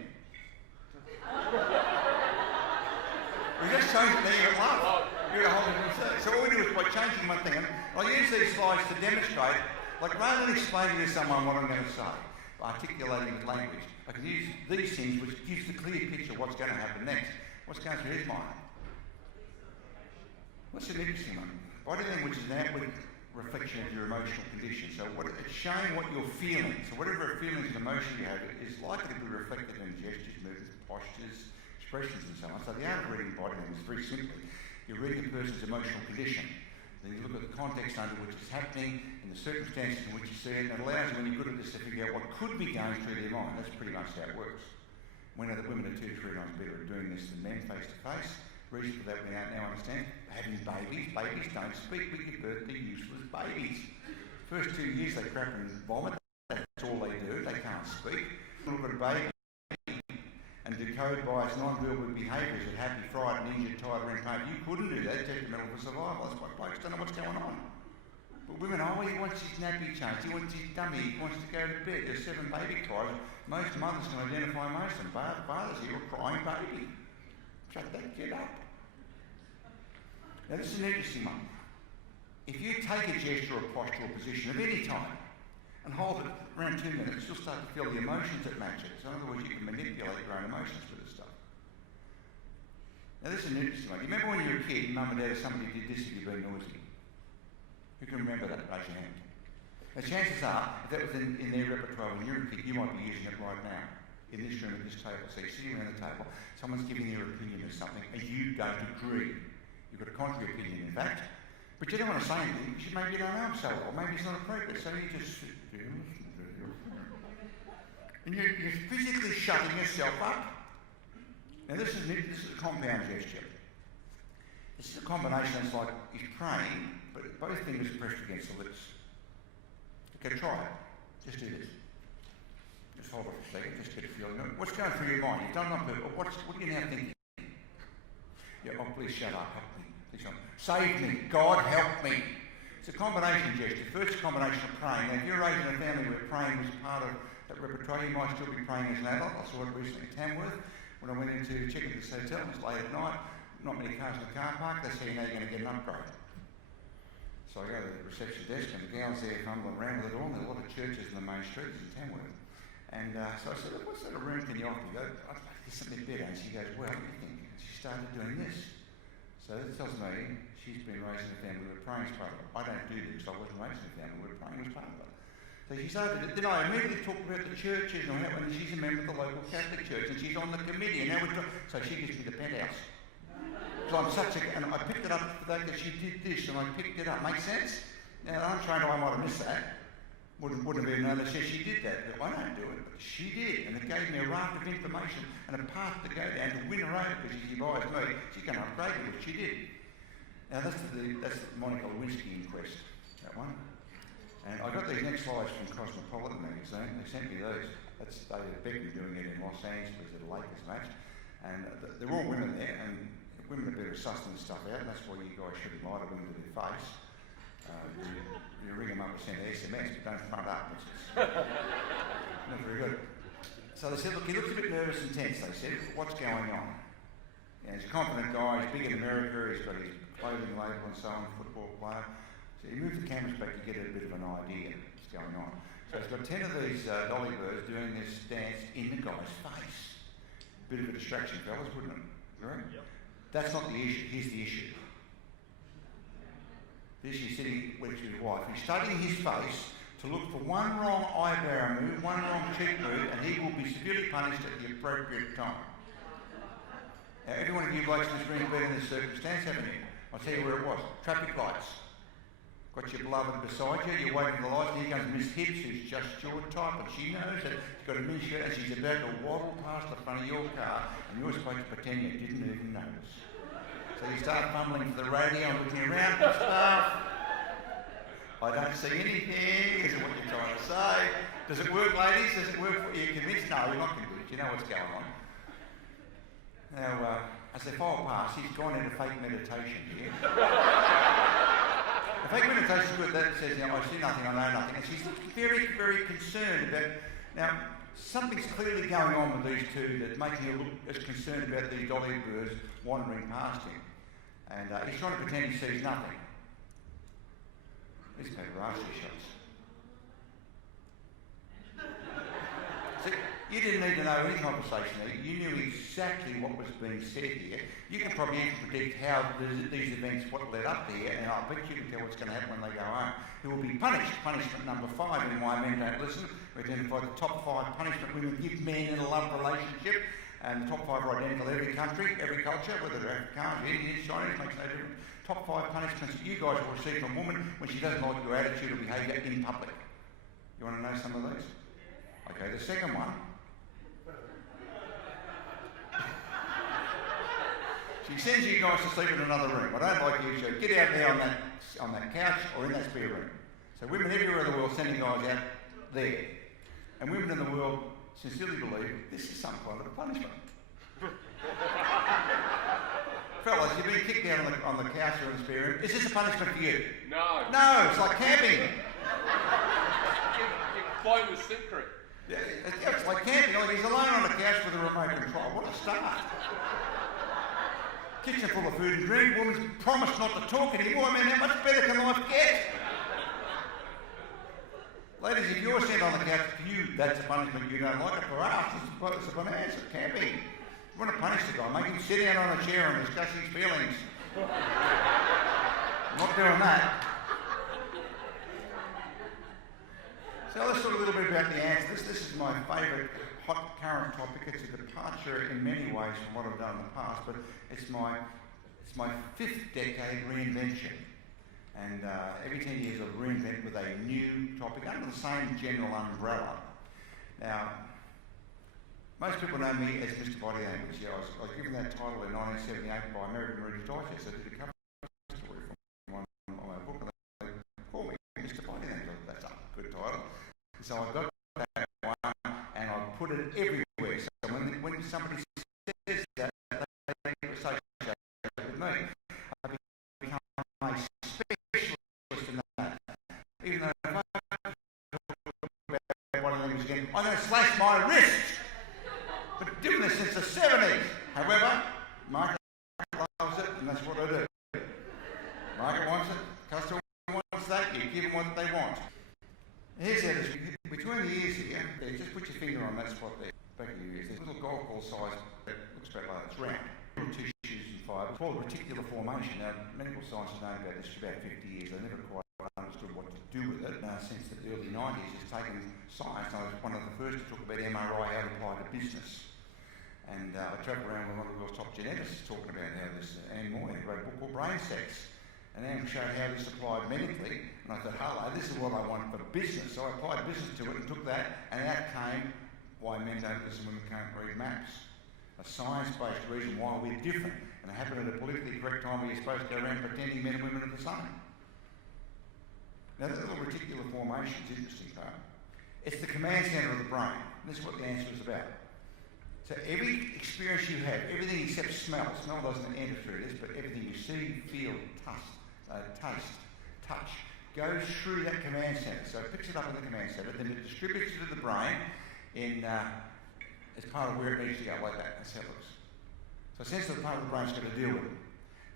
We just changed it there at love. You're a whole different thing. So all we do is by changing one thing, and I'll use these slides to demonstrate, like rather than explaining to someone what I'm going to say, articulating with language, I can use these things which gives the clear picture of what's going to happen next. What's going through his mind? What's an interesting one? Body language is an outward reflection of your emotional condition. So it's showing what you're feeling. So whatever feelings and emotion you have is likely to be reflected in gestures, movements, postures, expressions and so on. So the art of reading body language is very simply, you're reading a person's emotional condition. Then you look at the context under which it's happening and the circumstances in which you see it, and it allows you, when you're good at this, to figure out what could be going through their mind. That's pretty much how it works. We know that women are 2 to 3 times better at doing this than men face to face. Reason for that we now understand. Having babies don't speak. We give birth to useless babies. First 2 years they crap and vomit, that's all they do, they can't speak. Look at a baby and decode by its non-verbal behaviours at happy, frightened, injured, tired, or in pain. You couldn't do that, take the medal for survival. That's why blokes don't know what's going on. But women, he wants his nappy changed, he wants his dummy, he wants to go to bed. There's 7 baby cries. Most mothers can identify most of them. Fathers here are crying baby. Shut that kid up. Now this is an interesting one. If you take a gesture or posture or position of any type and hold it around 2 minutes, you'll start to feel the emotions that match it. So in other words, you can manipulate your own emotions with this stuff. Now this is an interesting one. You remember when you were a kid, mum and dad or somebody did this if you've been noisy? Who can remember that? Raise your hand. Now chances are, if that was in their repertoire when you were a kid, you might be using it right now. In this room, at this table. So you're sitting around the table, someone's giving their opinion of something, and you don't agree. You've got a contrary opinion, in fact. But you don't want to say anything, because maybe you don't know him so well, maybe it's not appropriate, so you just sit there and listen to your opinion. And you're physically shutting yourself up. Now this is a compound gesture. This is a combination that's like he's praying, but both fingers pressed against the lips. Okay, try it. Just do this. Just hold it for a second, just get a feeling. What's going through your mind? You've done it on purpose. What are you now thinking? Yeah, oh, please shut up. Help me. Please help me. Save me. God, help me. It's a combination gesture. First, a combination of praying. Now, if you're raised in a family where praying was part of that repertoire, you might still be praying as an adult. I saw it recently at Tamworth when I went in to check into this hotel. It was late at night. Not many cars in the car park. They say, you know, you're going to get an upgrade. So I go to the reception desk and the gal's there fumbling around with it all. And there are a lot of churches in the main streets in Tamworth. And so I said, look, what sort of room can you offer? You go, I'd like to get something better. And she goes, well, what do you think? And she started doing this. So that tells me she's been raised in a family where praying is part of it. I don't do this. I wasn't raised in a family where praying was part of it. So she started it. Then I immediately talked about the churches and how, and she's a member of the local Catholic church and she's on the committee. And now so she gives me the penthouse. So I'm and I picked it up for that she did this and I picked it up. Make sense? Now, I'm trained, I might have missed that. Wouldn't have been known that she did that. I don't do it, but she did. And it gave me a raft of information and a path to go down to win her over because she buys me. She can upgrade it, which she did. Now that's the Monica Lewinsky inquest, that one. And I got these next slides from Cosmopolitan magazine. They sent me those. That's David Beckham doing it in Los Angeles at a Lakers match. And they're all women there, and women are better at sussing this stuff out, and that's why you guys shouldn't lie to women to their face. You ring them up and send an SMS, but don't front up. It's not very good. So they said, look, he looks a bit nervous and tense, they said. What's going on? Yeah, he's a confident guy, he's big in America, he's got his clothing label and so on, football player. So he moved the cameras back to get a bit of an idea of what's going on. So he's got 10 of these dolly birds doing this dance in the guy's face. Bit of a distraction, fellas, wouldn't it? Right? Yep. That's not the issue. Here's the issue. This is sitting with his wife. He's studying his face to look for one wrong eyebrow move, one wrong cheek move, and he will be severely punished at the appropriate time. Now, every one of you blokes in this room have been in this circumstance, haven't you? I'll tell you where it was. Traffic lights. Got your beloved beside you, you're waiting for the lights, and here comes Miss Hibbs, who's just your type, and she knows that she's got a mini shirt and she's about to waddle past the front of your car, and you're supposed to pretend you didn't even notice. So you start fumbling for the radio and looking around for stuff. I don't see anything, is it what you're trying to say? Does it work, ladies? Does it work for you? Convinced? No, you're not convinced, you know what's going on. Now, as they file past, he's gone into fake meditation here. Fake meditation is good. That says, you know, I see nothing, I know nothing. And she's very, very concerned about. Now, something's clearly going on with these two that's making her look as concerned about these dolly birds wandering past him. And he's trying to pretend he sees nothing. These paparazzi shots. See, you didn't need to know any conversation there. You knew exactly what was being said here. You can probably even predict how these events, what led up to here, and I bet you can tell what's going to happen when they go home. He will be punished. Punishment number 5 in Why Men Don't Listen. We identify the top 5 punishment women give men in a love relationship. And the top 5 are identical every country, every culture, whether they're Afrikaans, Indians, Chinese, makes no difference. Top 5 punishments that you guys will receive from a woman when she doesn't like your attitude or behaviour in public. You want to know some of these? Okay, the second one. She sends you guys to sleep in another room. I don't like you, so get out there on that couch or in that spare room. So women everywhere in the world sending guys out there. And women in the world sincerely believe this is some kind of a punishment. Fellas, you've been kicked down on the couch or in the spare room. Is this a punishment for you? No. No, it's like camping. You flow with secret. Yeah, it's like camping. Like he's alone on the couch with a remote control. What a start. Kitchen full of food and drink. Woman's promised not to talk anymore. I mean, how much better can life get? Ladies, if you're sent on the couch, for you, that's a punishment you don't like. It for us, it's a bonanza, camping. You want to punish the guy, make him sit down on a chair and discuss his feelings. I'm not doing that. So let's talk a little bit about the ants. This is my favourite hot current topic. It's a departure in many ways from what I've done in the past, but it's my 5th decade reinvention. And every 10 years I've reinvent with a new topic under the same general umbrella. Now, most people know me as Mr. Body Language. Yeah, I was given that title in 1978 by American Reader's Digest. I did a cover story from one of my book, and they called me Mr. Body Language. That's a good title. So I got that one, and I put it everywhere. So when somebody says that, they associate with me. I become a specialist in that. Even though if I talk about Body Language again, I'm going to slash my wrist. Been doing this since the 70s. However, market loves it, and that's what I do. Market wants it, customer wants that, you give them what they want. Here's the other, between the ears here, just put your finger on that spot there, back of your ears. There's a little golf ball size, it looks about like it's round. Little tissues and fibres, called reticular formation. Now, medical science has known about this for about 50 years. They never quite understood what to do with it. Since the early 90s, it's taken science. I was one of the first to talk about MRI, how to apply to business. And I travelled around with one of the world's top geneticists talking about how this, and more, he wrote a book called Brain Sex. And then showed how this applied medically. And I thought, hello, this is what I want for business. So I applied business to it and took that, and out came why men don't listen when we can't read maps. A science-based reason why we're different. And it happened at a politically correct time where you're supposed to go around pretending men and women are the same. Now, that little reticular formation is interesting, though. It's the command centre of the brain. And this is what the answer is about. So every experience you have, everything except smell doesn't enter through this, but everything you see, feel, taste, touch, goes through that command centre. So it picks it up in the command centre, then it distributes it to the brain in, as part of where it needs to go, like that. That's how it looks. So essentially the part of the brain's got to deal with it.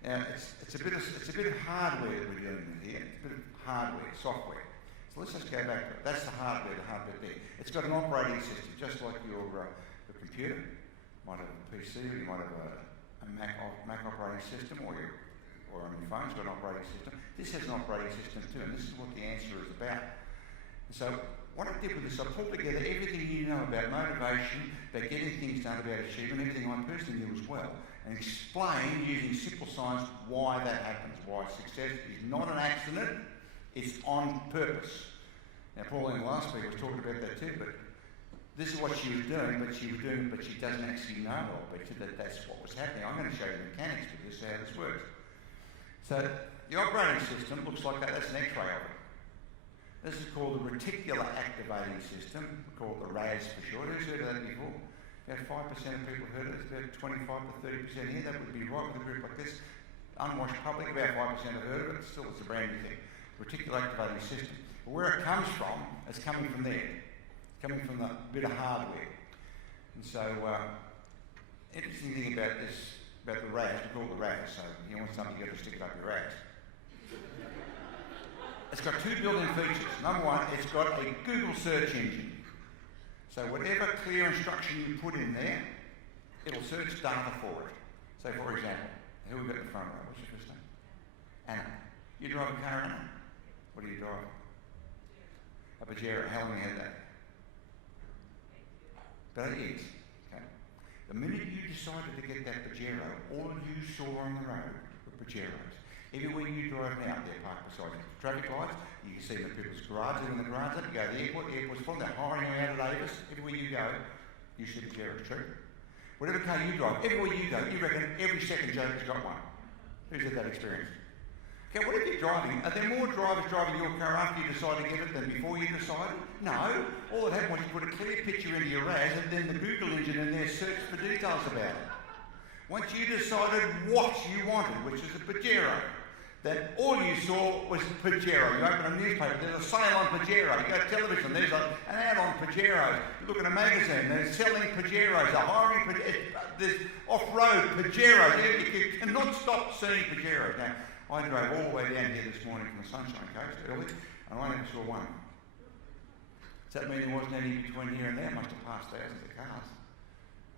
Now, it's a bit of hardware that we're dealing with here. It's a bit of hardware, software. So let's just go back to it. That's the hardware there. It's got an operating system, just like your computer. You might have a PC, or you might have a Mac operating system, or on your phone's got an operating system. This has an operating system too, and this is what the answer is about. And so what I did with this, I pulled together everything you know about motivation, about getting things done, about achievement, everything I personally knew as well, and explain using simple science why that happens, why success is not an accident, it's on purpose. Now, Pauline last week was talking about that too, but this is what she was doing, but she doesn't actually know that that's what was happening. I'm going to show you the mechanics of this, how this works. So the operating system looks like that. That's an X-ray of it. This is called the reticular activating system, called the RAS for short. Who's heard of that before? About 5% of people heard of it. It's about 25 to 30% here. That would be right with a group like this. Unwashed public, about 5% have heard of it. Still, it's a brand new thing. Reticular activating system. But where it comes from, it's coming from there. It's coming from the bit of hardware. And so, interesting thing about this, about the RAS, we call it the RAS, so you want something, you've got to stick it up your RAS. It's got two built-in features. Number one, it's got a Google search engine. So whatever clear instruction you put in there, it'll search data for it. So for example, who we got in the front row? What's your first name? Anna. You drive a car, Anna? What do you drive? A Pajero. How long have you had that? About 8 years. Okay. The minute you decided to get that Pajero, all you saw on the road were Pajeros. Everywhere you drive now, they're parked beside you. Traffic lights, you can see them in people's garages, in the garage, you go to the airport's full, they're hiring you out at Davis. Everywhere you go, you see Pajeros, true? Whatever car you drive, everywhere you go, you reckon every second Joker's got one. Who's had that experience? Okay, what if you're driving? Are there more drivers driving your car after you decide to get it than before you decided? No. All that happened was you put a clear picture into your RAS and then the Google engine in there searched for details about it. Once you decided what you wanted, which is a Pajero, that all you saw was Pajero. You open a newspaper, there's a sale on Pajero. You go to television, there's an ad on Pajeros. You look at a magazine, they're selling Pajeros, they're hiring Pajeros, there's off-road Pajeros. You cannot stop seeing Pajeros. Now, I drove all the way down here this morning from the Sunshine Coast early, and I never saw one. Does that mean there wasn't any between here and there? I must have passed thousands of cars.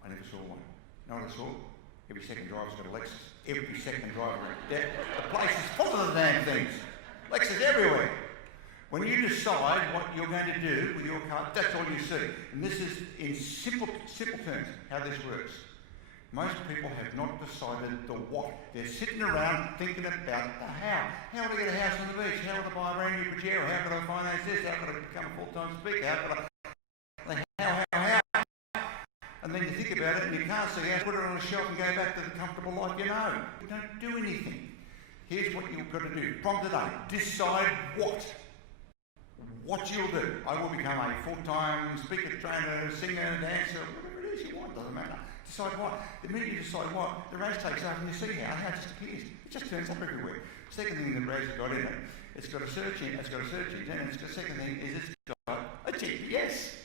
I never saw one. You know what I saw? Every second driver's got a Lexus. Every second driver. The place is full of the damn things. Lexus everywhere. When you decide what you're going to do with your car, that's all you see. And this is, in simple terms, how this works. Most people have not decided the what. They're sitting around thinking about the how. How would I get a house on the beach? How would I buy a brand new Pajero? How could I finance this? How could I become a full-time speaker? How could I... How? And then you think about it and you can't see how to put it on a shelf and go back to the comfortable life you know. You don't do anything. Here's what you've got to do. From today, decide what. What you'll do. I will become a full-time speaker, trainer, singer, dancer, whatever it is you want, doesn't matter. Decide what. The minute you decide what, the RAS takes off and you see how it just appears. It just turns up everywhere. Second thing the RAS has got in it, it's got a search engine, and the second thing is it's got a GPS.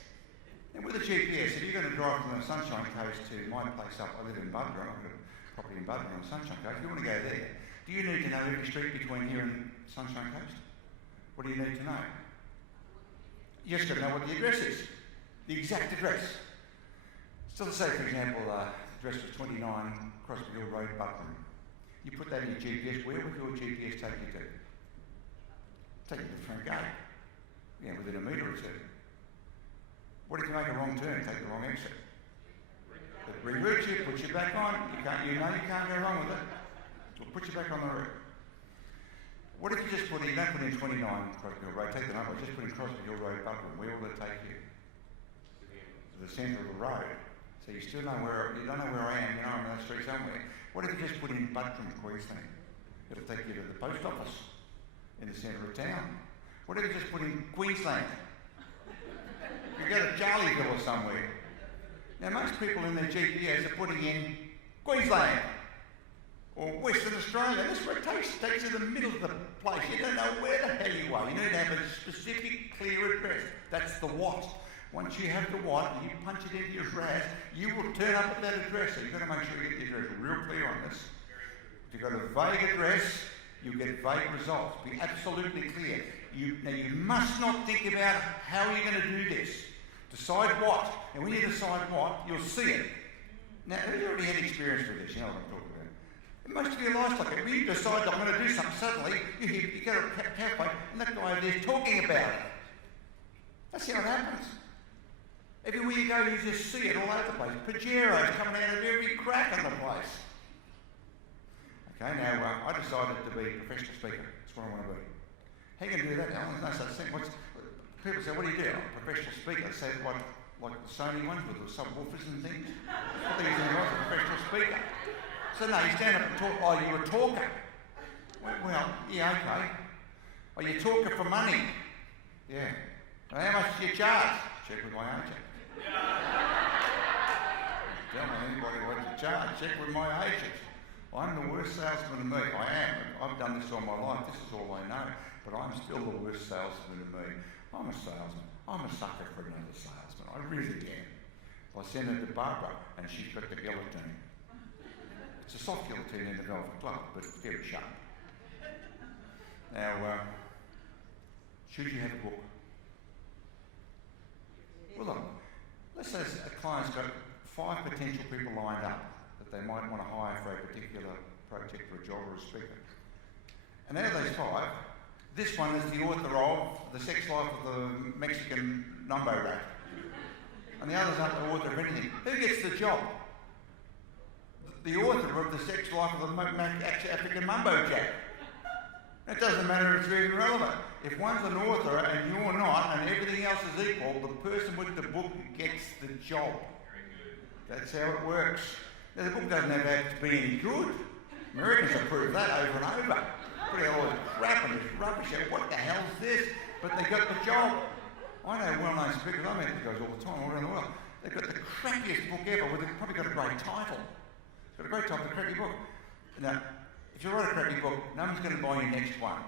And with a GPS, if you're going to drive from the Sunshine Coast to my place up, I live in Buderim, I've got a property in Buderim on the Sunshine Coast, if you want to go there, do you need to know every street between here and Sunshine Coast? What do you need to know? You just got to know what the address is, the exact address. So let's say, for example, the address was 29 Crosby Hill Road, Buderim. You put that in your GPS, where would your GPS take you to? Take you to the front gate, within a metre or two. What if you make a wrong turn, take the wrong exit? It reroutes you, puts you back on, you can't go wrong with it. It'll put you back on the route. What if you just don't put in 29 Crosby Hill Road, take the number, just put in Crosby Hill Road, Buderim, where will it take you? To the centre of the road. So you still know you don't know where I am, I'm on that street somewhere. What if you just put in Buderim, Queensland? It'll take you to the post office in the centre of town. What if you just put in Queensland? You go to Charlieville or somewhere. Now most people in their GPS are putting in Queensland or Western Australia. That's where it takes you to the middle of the place. You don't know where the hell you are. You need to have a specific, clear address. That's the what. Once you have the what and you punch it into your RAS, you will turn up at that address. So you've got to make sure you get the address real clear on this. If you've got a vague address, you get vague results. Be absolutely clear. Now you must not think about how you're going to do this. Decide what. And when you decide what, you'll see it. Now, have you already had experience with this? You know what I'm talking about. And most of your life's like it. When you decide I'm going to do something, suddenly you go to a cafe and that guy over there's talking about it. That's how it happens. Everywhere you go, you just see it all over the place. Pajeros coming out of every crack in the place. Okay, now I decided to be a professional speaker. That's what I want to be. How are you going to do that now? There's no such thing. People say, what do you do? I'm a professional speaker. They say, like the Sony ones with the subwoofers and things. What do you think I was? A professional speaker. So no, you stand up and talk. Oh, you're a talker. Well, yeah, okay. Oh, you're a talker for money. Yeah. Well, how much do you charge? Check with my agent. Tell me anybody what to charge. Check with my agent. I'm the worst salesman of me. I am. I've done this all my life. This is all I know. But I'm still the worst salesman of me. I'm a salesman. I'm a sucker for another salesman. I really am. I send her to Barbara and she's got the guillotine. It's a soft guillotine in the Velvet Club, but it's very sharp. Now, should you have a book? Well, look, let's say a client's got 5 potential people lined up that they might want to hire for a particular project or a job or a speaker. And out of those 5, this one is the author of The Sex Life of the Mexican Numbo Rat. And the others aren't the author of anything. Who gets the job? The author of The Sex Life of the African Mumbo Jack. It doesn't matter if it's very relevant. If one's an author and you're not, and everything else is equal, the person with the book gets the job. That's how it works. Now, the book doesn't have to be any good. Americans have proved that over and over. pretty all this crap and this rubbish. What the hell's this? But they got the job. I know well-known speakers, I meet these guys all the time, all around the world. They've got the crappiest book ever, they've probably got a great title. It's got a great title, a crappy book. Now, if you write a crappy book, no one's going to buy your next one.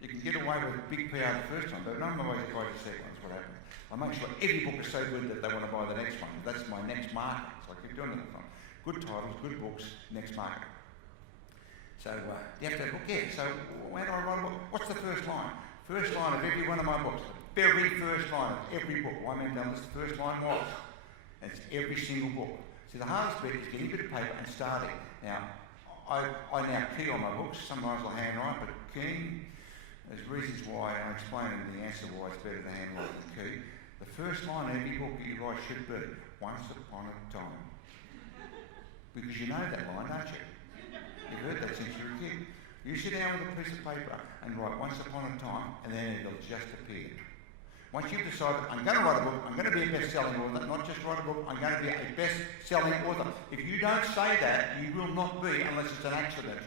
You can get away with big PR the first time, but no one buys the second one, that's what happens. I make sure every book is so good that they want to buy the next one. That's my next market, so I keep doing that. Good titles, good books, next market. So you have to have a book, yeah. So when I write a book, what's the first line? First line of every one of my books, the very first line of every book. Why I mean down this, the first line was. And it's every single book. See, the hardest bit is getting a bit of paper and starting. Now, I now key on my books. Sometimes I'll handwrite, but keying, there's reasons why. I explain in the answer why it's better to handwrite than key. The first line of every book that you write should be, once upon a time. Because you know that line, don't you? You've heard that since you were a kid. You sit down with a piece of paper and write once upon a time, and then it'll just appear. Once you've decided, I'm going to write a book, I'm going to be a best-selling author, not just write a book, I'm going to be a best-selling author. If you don't say that, you will not be unless it's an accident.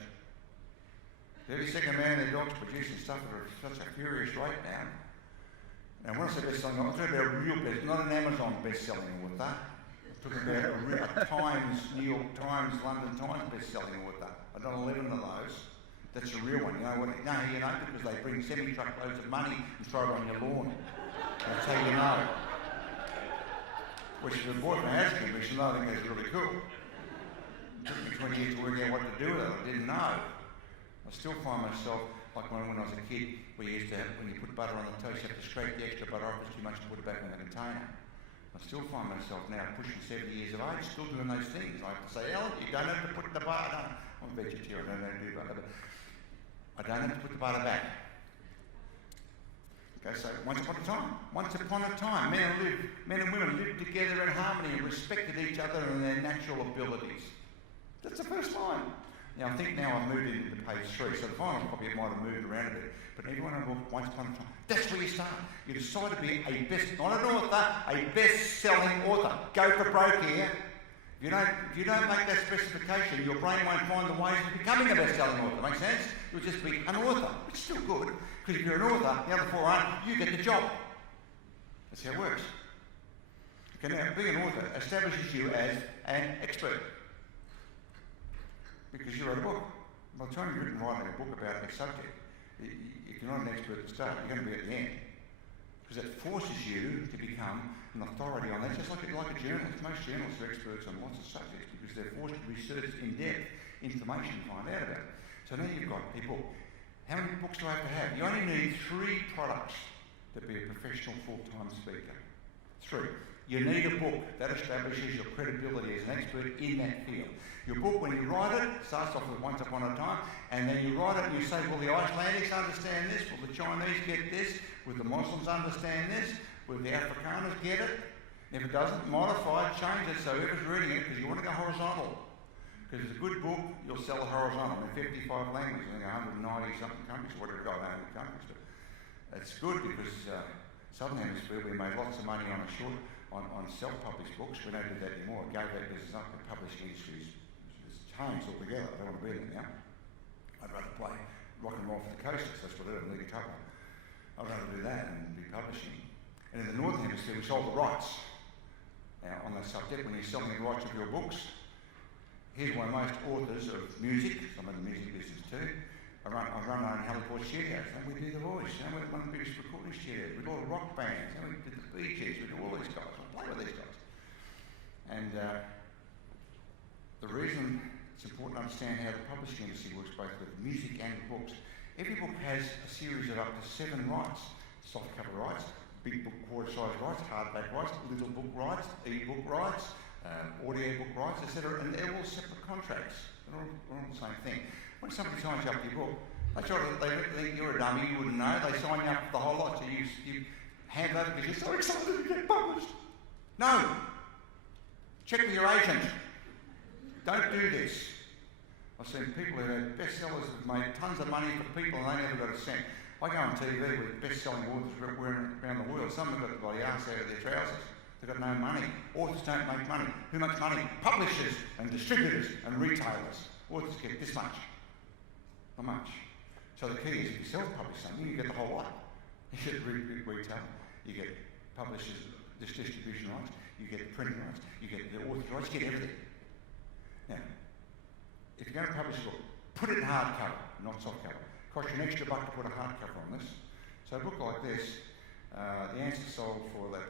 The 32nd man and their dogs producing stuff at such a furious rate now. And when I say best-selling author, I'm talking about a real best, not an Amazon best-selling author. I'm talking about a Times, New York Times, London Times best-selling author. I've done 11 of those. That's a real one. You know what? No, you know, because they bring semi-truckloads of money and throw it on your lawn. That's how you know. Which the boyfriend has commission, I think that's really cool. It took me 20 years to work out what to do with it. I didn't know. I still find myself, like when I was a kid, we used to have, when you put butter on the toast, you have to scrape the extra butter off, it's too much to put it back in the container. I still find myself now pushing 70 years of age, still doing those things. I have to say, Ellen, you don't have to put the butter. I'm a vegetarian, I don't do butter. I don't have to put the butter back. Okay, so once upon a time, men and women lived together in harmony and respected each other and their natural abilities. That's the first line. Now, I think now I've moved into page 3, so the final copy might have moved around a bit. But everyone in a book, once upon a time, that's where you start. You decide to be not an author, a best-selling author. Go for broke here. If you don't make that specification, your brain won't find the ways of becoming a best-selling author. Make sense? You'll just be an author. It's still good, because if you're an author, the other 4 aren't, you get the job. That's how it works. Okay, now, being an author establishes you as an expert. Because you wrote a book. By the time you've written writing a book about a subject, if you're not an expert at the start, you're going to be at the end. Because it forces you to become an authority on that, just like a journalist. Most journalists are experts on lots of subjects because they're forced to research in-depth information to find out about it. So now you've got people. How many books do I have to have? You only need 3 products to be a professional full-time speaker. 3. You need a book that establishes your credibility as an expert in that field. Your book, when you write it, starts off with once upon a time, and then you write it and you say, well, the Icelandics understand this, will the Chinese get this, will the Muslims understand this, will the Afrikaners get it? If it doesn't, modify it, change it so whoever's reading it, because you want to go horizontal. Because it's a good book, you'll sell it horizontal in 55 languages, I think 190 something countries, whatever, got 100 countries. But it's good because Southern Hemisphere, we made lots of money on self-published books. We don't do that anymore. I gave that business up. The publishing industry's changed altogether. I don't want to be there now. I'd rather play rock and roll for the coasters. That's what I do, lead guitar. I'd rather do that and be publishing. And in the Northern Hemisphere, we sold the rights. Now, on that subject, when you're selling the rights of your books, here's why most authors of music, I'm in the music business too, I run our own Halifax studios, and we do the voice, and we're one of the biggest recording studios, we do all the rock bands, and we did the Bee Gees, we do all these guys, we play with these guys. And the reason it's important to understand how the publishing industry works, both with music and books, every book has a series of up to 7 rights. Soft cover rights, big book quarter-size rights, hardback rights, little book rights, e-book rights, audio book rights, etc. And they're all separate contracts. They're all the same thing. When somebody signs you up for your book, they think you're a dummy, you wouldn't know. They sign you up for the whole lot, so you hand over because you're so excited to get published. No. Check with your agent. Don't do this. I've seen people who have bestsellers have made tons of money for people and they never got a cent. I go on TV with best-selling authors around the world. Some have got the bloody arse out of their trousers. They've got no money. Authors don't make money. Who makes money? Publishers and distributors and retailers. Authors get this much. Not much. So the key is if you self-publish something, you get the whole lot. You get retail, you get publishers, distribution rights, you get the printing rights, you get the author rights, you get everything. Now, if you're going to publish a book, put it in hardcover, not softcover. Cost you an extra $1 to put a hardcover on this. So a book like this, the answer sold for that.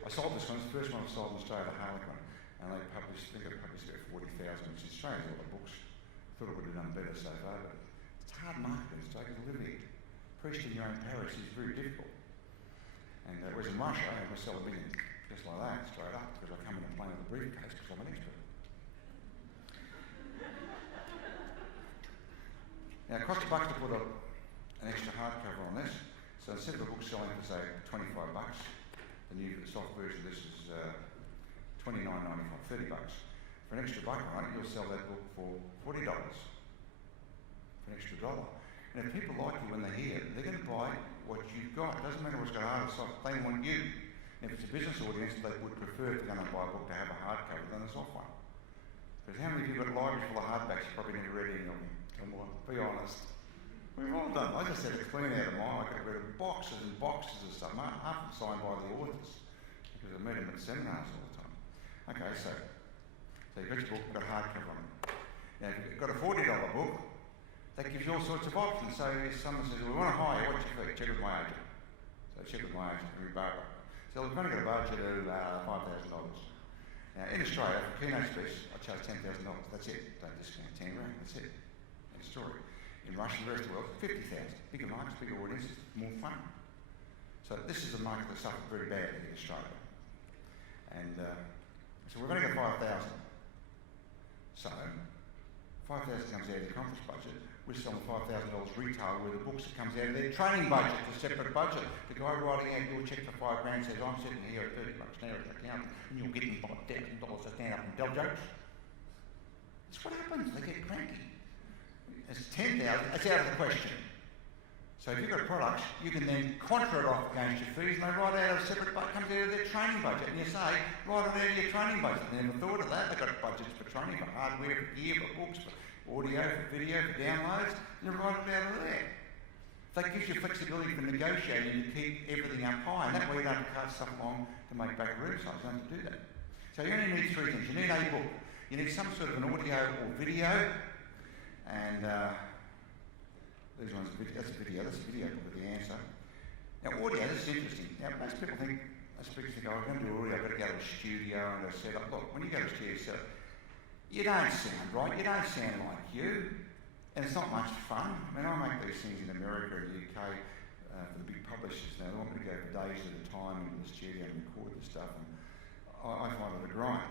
I sold this one, it's the first one I sold in Australia, the Harlequin, and they published, I think they published about 40,000, which is strange, a lot of books. Thought it would have done better so far, but it's hard market in Australia to live here. Preaching in your own parish is very difficult. And whereas in Russia, I can sell a million just like that, straight up, because I come in and play with a briefcase because I'm an expert. Now, it costs $1 to put an extra hardcover on this. So instead of a book selling for, say, $25, the soft version of this is $29.95, $30. For an extra $1 on it, you'll sell that book for $40. For an extra $1. And if people like you when they're here, they're going to buy what you've got. It doesn't matter what's got hard or soft, they want you. And if it's a business audience, they would prefer if they're going to buy a book to have a hardcover than a soft one. Because how many of you have got libraries full of hardbacks you probably never read any of them? Come on, be honest. We've all done. I just had to clean out of mine. I could have read boxes and boxes of stuff, half of them signed by the authors, because I met them at seminars all the time. Okay, so you've got your book, you've got a hardcover on it. Now, if you've got a $40 book, that gives you all sorts of options. So if someone says, well, we want to hire you, what's your fee? Check with my agent. So check with my agent, every Barbara. So we've only got a budget of $5,000. Now, in Australia, for keynote speech, I charge $10,000. That's it. Don't discount 10 grand. That's it. End of story. In Russia and the rest of the world, 50,000. Bigger markets, bigger audiences, more fun. So this is a market that suffered very badly in Australia. And so we've only got 5,000. So 5,000 comes out of the conference budget. We're selling $5,000 retail where the books that comes out of their training budget, the separate budget. The guy writing out your cheque for $5 grand says, I'm sitting here at $30 now at the account, and you're getting $5,000 to stand up and tell jokes. That's what happens. They get cranky. It's 10,000. That's out of the question. So if you've got products, you can then contra it off against your fees, and they write out a separate budget, comes out of their training budget, and you say, write it out of your training budget. They never thought of that. They've got budgets for training, for hardware, for gear, for books, for audio, for video, for downloads, and you write it out of there. That gives you flexibility for negotiating to keep everything up high, and that way you don't have to cut stuff along to make back room size. You don't have to do that. So you only need three things. You need a book. You need some sort of an audio or video, and these ones, that's a video book with the answer. Now audio, this is interesting. Now most people think, most speakers think, oh, I'm going to do audio, I've got to go to a studio and a setup. Look, when you go to a studio setup, you don't sound right, you don't sound like you, and it's not much fun. I mean, I make these things in America and the UK for the big publishers. Now they want me to go for days at a time into the studio and record this stuff, and I find it a grind.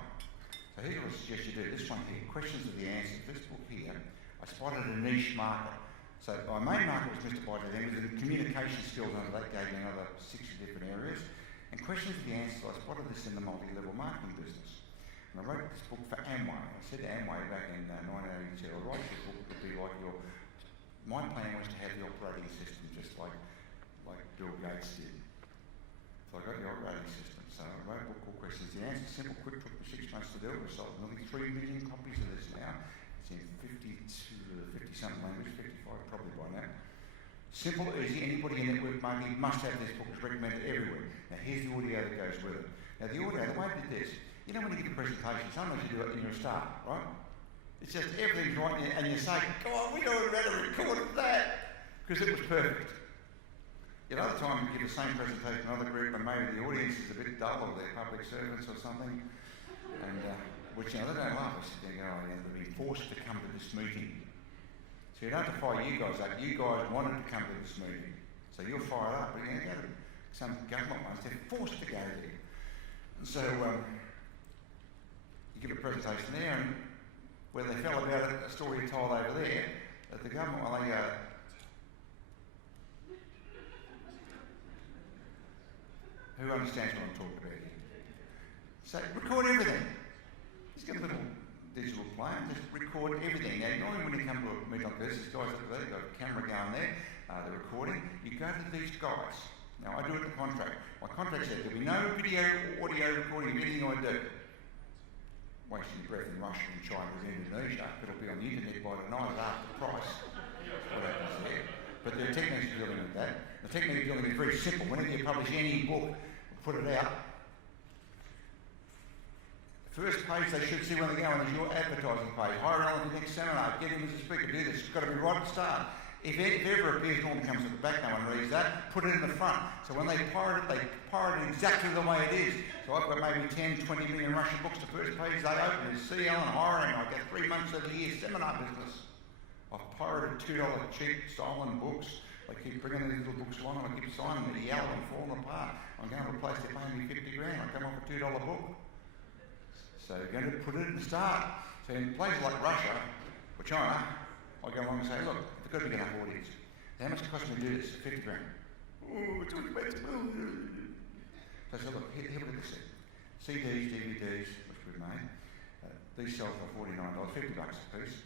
So here's what I suggest you do. This one here, questions of the answers. This book here, I spotted a niche market. So my main market was Mr. Body, then the communication skills under that gave me another 60 different areas. And questions of the answers, I spotted this in the multi-level marketing business. And I wrote this book for Amway. I said to Amway back in 1982, I'll write this book that would be like your... My plan was to have the operating system just like Bill Gates did. So I got the operating system. So I wrote a book called Questions of the Answers. Simple, quick, took me 6 months to do it. We sold nearly 3 million copies of this now. It's in 50-something languages, 55 probably by now. Simple, easy, anybody in network marketing must have this book. It's recommended everywhere. Now here's the audio that goes with it. Now the audio, the way I did this, you know when you give a presentation, sometimes you do it in your start, right? It's just everything's right and you say, come on, we know how to record that, because it was perfect. At other times you give the same presentation to another group and maybe the audience is a bit dull or they're public servants or something, and which, you know, they don't love us. They go, oh, yeah, they've been forced to come to this meeting. So you don't have to fire you guys up. You guys wanted to come to this meeting. So you're fired up. But you go to some government ones, they're forced to go there. And so you give a presentation there, and where they fell about it, a story told over there, that the government, well, they go, who understands what I'm talking about here? So record everything. Just get a little digital player and just record everything. Now, normally when you come to a meeting like this, these guys up there, they've got a camera going there, they're recording. You go to these guys. Now, I do it in the contract. My contract says there'll be no video or audio recording of anything I do. Wasting your breath in Russia and China and Indonesia. It'll be on the internet by tonight at half the price. What happens there? But there are techniques for dealing with that. The technique of dealing with it is very simple. Whenever you publish any book, put it out, first page they should see when they go on is your advertising page. Hire Allan for the next seminar, get him as a speaker, do this. It's got to be right at the start. If it ever appears, normally comes at the back, no one reads that, put it in the front. So when they pirate it exactly the way it is. So I've got maybe 10, 20 million Russian books. The first page they open is see Allan hiring. I get 3 months of the year seminar business. I've pirated $2 cheap stolen books. They keep bringing these little books along and I keep signing them, yellow and falling apart. I'm going to a place they're paying me 50 grand. I come off a $2 book. So you're going to put it in the start. So in places like Russia or China, I go along and say, look, they've got to be enough audience. How much it cost me to do this? 50 grand. Oh, it's too expensive. So I said, look, here look at this thing. CDs, DVDs, which we've made, these sell for $49, $50 a piece.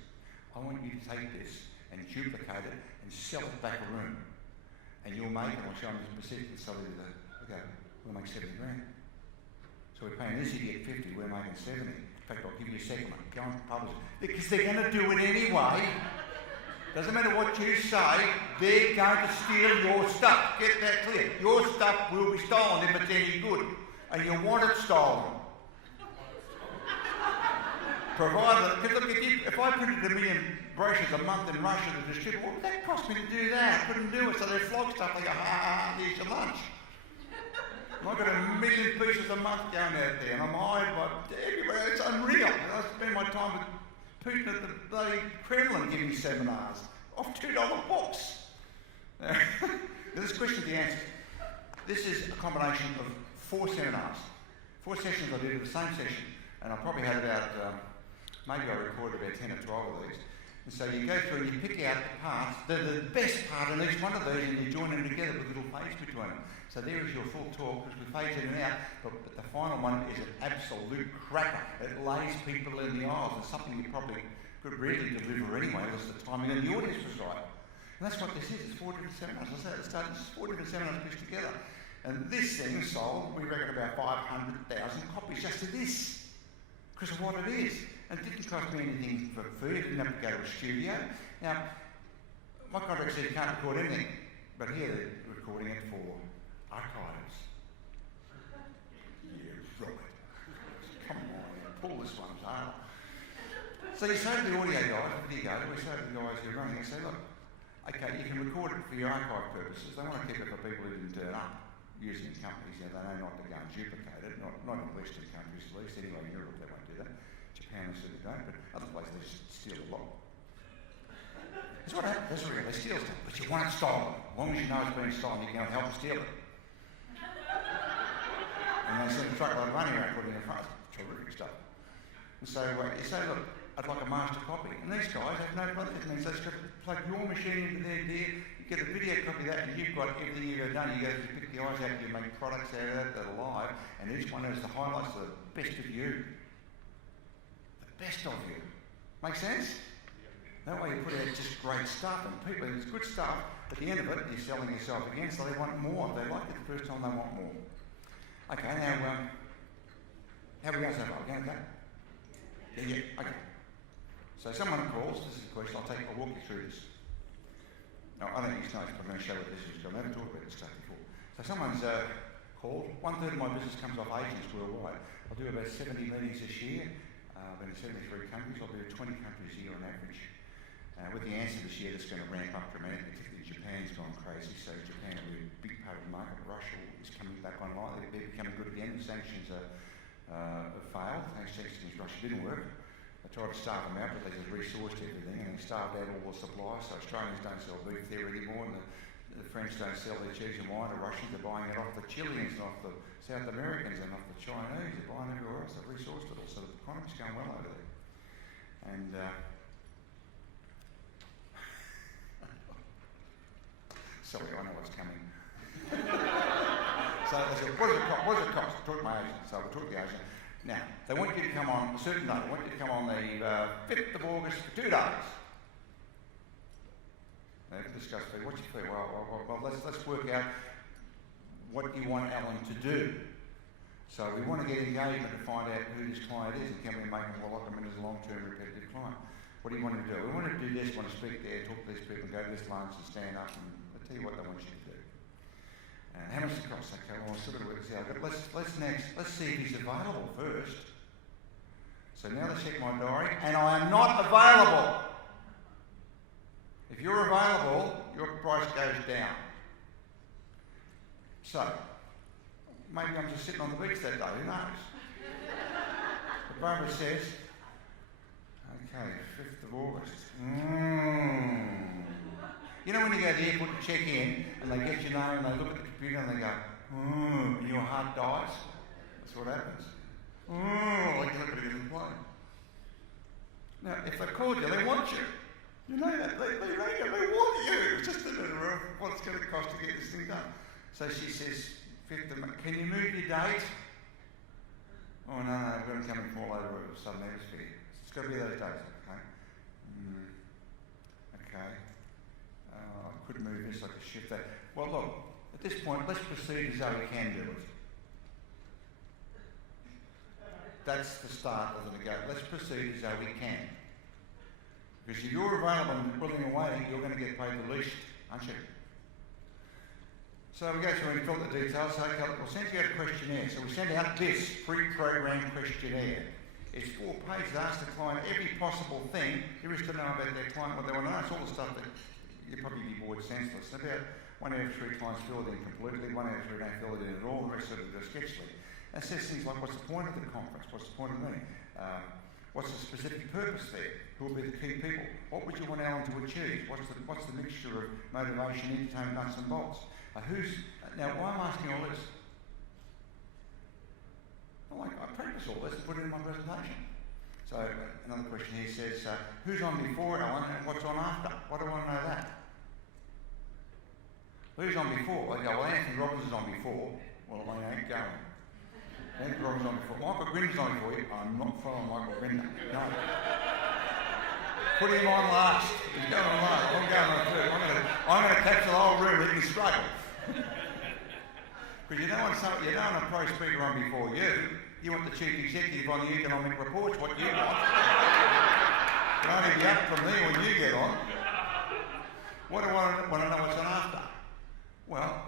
I want you to take this and duplicate it and sell it back a room. And you'll make it, I'll show them this specific and sell it to the, we'll make 70 grand. So we're paying this idiot 50, we're making 70. In fact, I'll give you a second one. Go and publish it. Because they're going to do it anyway. Doesn't matter what you say, they're going to steal your stuff. Get that clear. Your stuff will be stolen if it's any good. And you want it stolen. Provided, because look, if I printed 1 million brochures a month in Russia to distribute, what would that cost me to do that? I couldn't do it. So they flog stuff, they go, here's your lunch. I've got 1 million pieces a month going out there, and I'm hired by everywhere. It's unreal. And I spend my time with Putin at the bloody Kremlin giving seminars off $2 books. Now, this question the answer. This is a combination of 4 seminars. 4 sessions I did in the same session, and I probably had about, maybe I recorded about 10 or 12 of these. And so you go through and you pick out the parts, the best part in each one of these, and you join them together with little fades between them. So there is your full talk, because we fade in and out, but the final one is an absolute cracker. It lays people in the aisles, and something you probably could really deliver anyway, unless the timing and the audience was right. And that's what this is, it's 4 different seminars. I say at the start, it's 4 different seminars put together. And this thing sold, we reckon, about 500,000 copies just of this, because of what it is. And it didn't cost me anything for food, I didn't have to go to a studio. Now, my contract said you can't record anything, but here they're recording it for archives. Yeah, right. Come on, pull this one out. So you say to the audio guys, the video guys, we say to the guys who are running, you say, look, okay, you can record it for your archive purposes. They want to keep it for people who didn't turn up using companies. You know, they know not to go and duplicate it, not in Western countries at least. Anyway, in Europe they won't do that. Japan certainly don't, but other places they just steal a lot. That's what happens. That's what they steal stuff, but you want it stolen. As long as you know it's being stolen, you can help them steal it. And they send a truckload of money around putting it in front. Terrific stuff. And so you say, look, I'd like a master copy. And these guys have no problem. That means they just plug your machine into their gear, you get a video copy of that, and you've got everything you've ever done. You go to pick the eyes out, you make products out of that that are live, and each one has the highlights of the best of you. The best of you. Make sense? That way you put out just great stuff, and people, it's good stuff. At the end of it, you're selling yourself again, so they want more. If they like it the first time, they want more. Okay, now, how are we going so far? Okay? Yeah, okay. So someone calls, this is a question, I'll walk you through this. Now, I don't use notes, but I'm going to show what this is, because I've never talked about this stuff before. So someone's called, 1/3 of my business comes off agents worldwide. I'll do about 70 meetings this year. I've been in 73 countries, I'll do 20 countries a year on average. With the answer this year, that's going to ramp up dramatically, particularly Japan's gone crazy, so Japan will be a big part of the market. Russia is coming back online, they're becoming good again. The sanctions have failed, sanctions Russia didn't work. They tried to starve them out, but they just resourced everything, and they starved out all the supplies, so Australians don't sell beef there anymore, and the French don't sell their cheese and wine. The Russians are buying it off the Chileans and off the South Americans and off the Chinese. They're buying everywhere else. They've resourced it all, so the economy's going well over there. And sorry, I know what's coming. So they said, what does it cost? Talk to my agent. So we talk to the agent. Now, they want you to come on a certain day. They want you to come on the 5th of August for 2 days. They discuss fee. What's your fee? Well, let's work out what you want Allan to do. So we want to get engagement to find out who this client is and can we make him well up him as a long-term repetitive client. What do you want to do? We want to do this, want to speak there, talk to these people, and go to this lunch and stand up, and I'll tell you what they want you to do. And how much does it cost? Okay, well, we're still got to work this out. Let's see if he's available first. So now they check my diary, and I am not available. If you're available, your price goes down. So, maybe I'm just sitting on the beach that day, who knows? But Barbara says, okay, 5th of August. You know when you go to the airport to check in, and they get your name, and they look at the computer, and they go, and your heart dies? That's what happens. Like you look at it in the plane. Now, if they called you, they want you. You know that. They rang you, they want you. It's just a matter of what it's going to cost to get this thing done. So she says, 5th of May, can you move your date? Oh, no, I've got them coming from all over the Southern Hemisphere. It's got to be those days, okay? Okay. I could move this, I could shift that. Well, look, at this point, let's proceed as though we can do it. That's the start of the go. Let's proceed as though we can. Because if you're available and willing and waiting, you're going to get paid the least, aren't you? So we go through and fill the details. So we'll send you out a questionnaire. So we send out this pre-programmed questionnaire. It's 4 pages. Ask the client every possible thing there is to know about their client, what they want to know. It's all the stuff that you'd probably be bored senseless. About 1 out of 3 clients fill it in completely, 1 out of 3 don't fill it in at all, the rest of it is sketchily. It says things like, what's the point of the conference? What's the point of the meeting? What's the specific purpose there? Who will be the key people? What would you want Allan to achieve? What's the mixture of motivation, entertainment, nuts and bolts? Now, why am I asking all this? Well, I practice all this and put it in my presentation. So another question here says, who's on before Allan and what's on after? Why do I want to know that? Who's on before? I go, well, Anthony Robbins is on before. Well, I ain't going. Anthony Robbins on before. Michael Grinder's on before you. I'm not following Michael Grinder. No. Put him on last. He's going on last. I'm going on third. I'm going to capture the whole room. He can struggle. Because you don't want a pro speaker on before you. You want the chief executive on the economic reports. What you want. It'll only be up from me when you get on. What do I want to know what's on after? Well,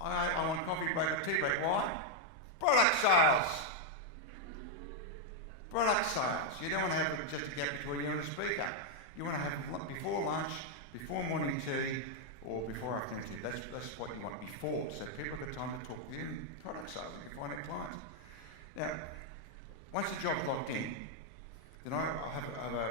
I want coffee break or tea break. Why? Product sales. Product sales. You don't want to have just a gap between you and a speaker. You want to have before lunch, before morning tea, or before afternoon tea. That's what you want before, so people have time to talk to you in product sales and you find out clients. Now, once the job's locked in, then I'll have a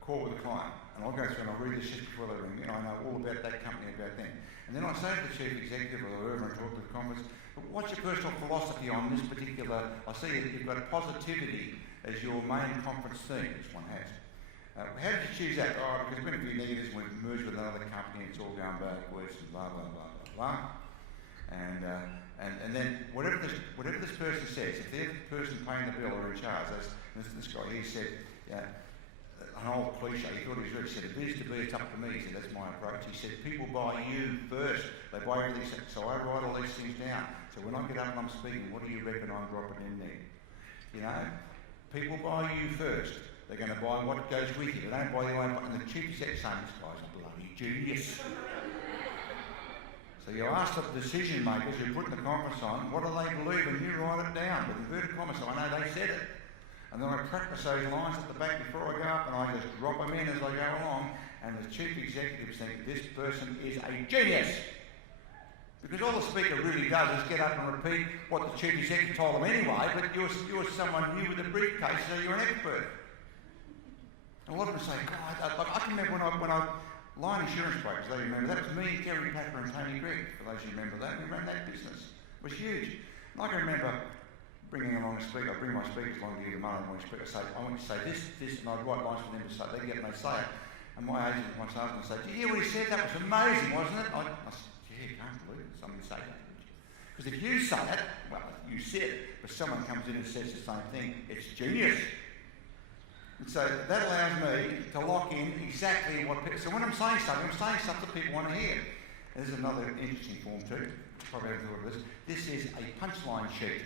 call with the client, and I'll go through and I'll read the shit before they ring me, and I know all about that company, about them. And then I say to the chief executive or whoever and talk to the conference, what's your personal philosophy on this particular, I see you've got positivity as your main conference theme, this one has. How did you choose that? Oh, because there's been a few negatives when we've merged with another company and it's all going backwards and blah, blah, blah, blah, blah. And then whatever this person says, if they're the person paying the bill or in charge, this guy, he said, an old cliche, he thought he was rich, he said, if it is to be, it's up to me. He said, that's my approach. He said, people buy you first. They buy everything. So I write all these things down. So when I get up and I'm speaking, what do you reckon I'm dropping in there? You know, people buy you first. They're going to buy what goes with you. They don't buy their own. And the chief executive saying, this guy's a bloody genius. So you ask the decision makers who put the conference on, what do they believe? And you write it down with inverted commas. So I know they said it. And then I practice those lines at the back before I go up, and I just drop them in as I go along. And the chief executives think this person is a genius. Because all the speaker really does is get up and repeat what the chief executive told them anyway, but you're someone new with a briefcase, so you're an expert. And a lot of them say, God, I can remember when I line insurance brokers, they remember, that was me, Gary Packer and Tony Gregg, for those who remember that. We ran that business. It was huge. And I can remember bringing along a speaker, I bring my speakers along to give them money, I say, I want you to say this, and I'd write lines for them to say, they get it and they say it. And my agent, my salesman, say, did you hear what he said? That was amazing, wasn't it? I said, yeah, you can't believe it. Somebody say that. Because if you say it, well, you said it, but someone comes in and says the same thing, it's genius. And so that allows me to lock in exactly what people... So when I'm saying something that people want to hear. And there's another interesting form too. Probably haven't thought of this. This is a punchline sheet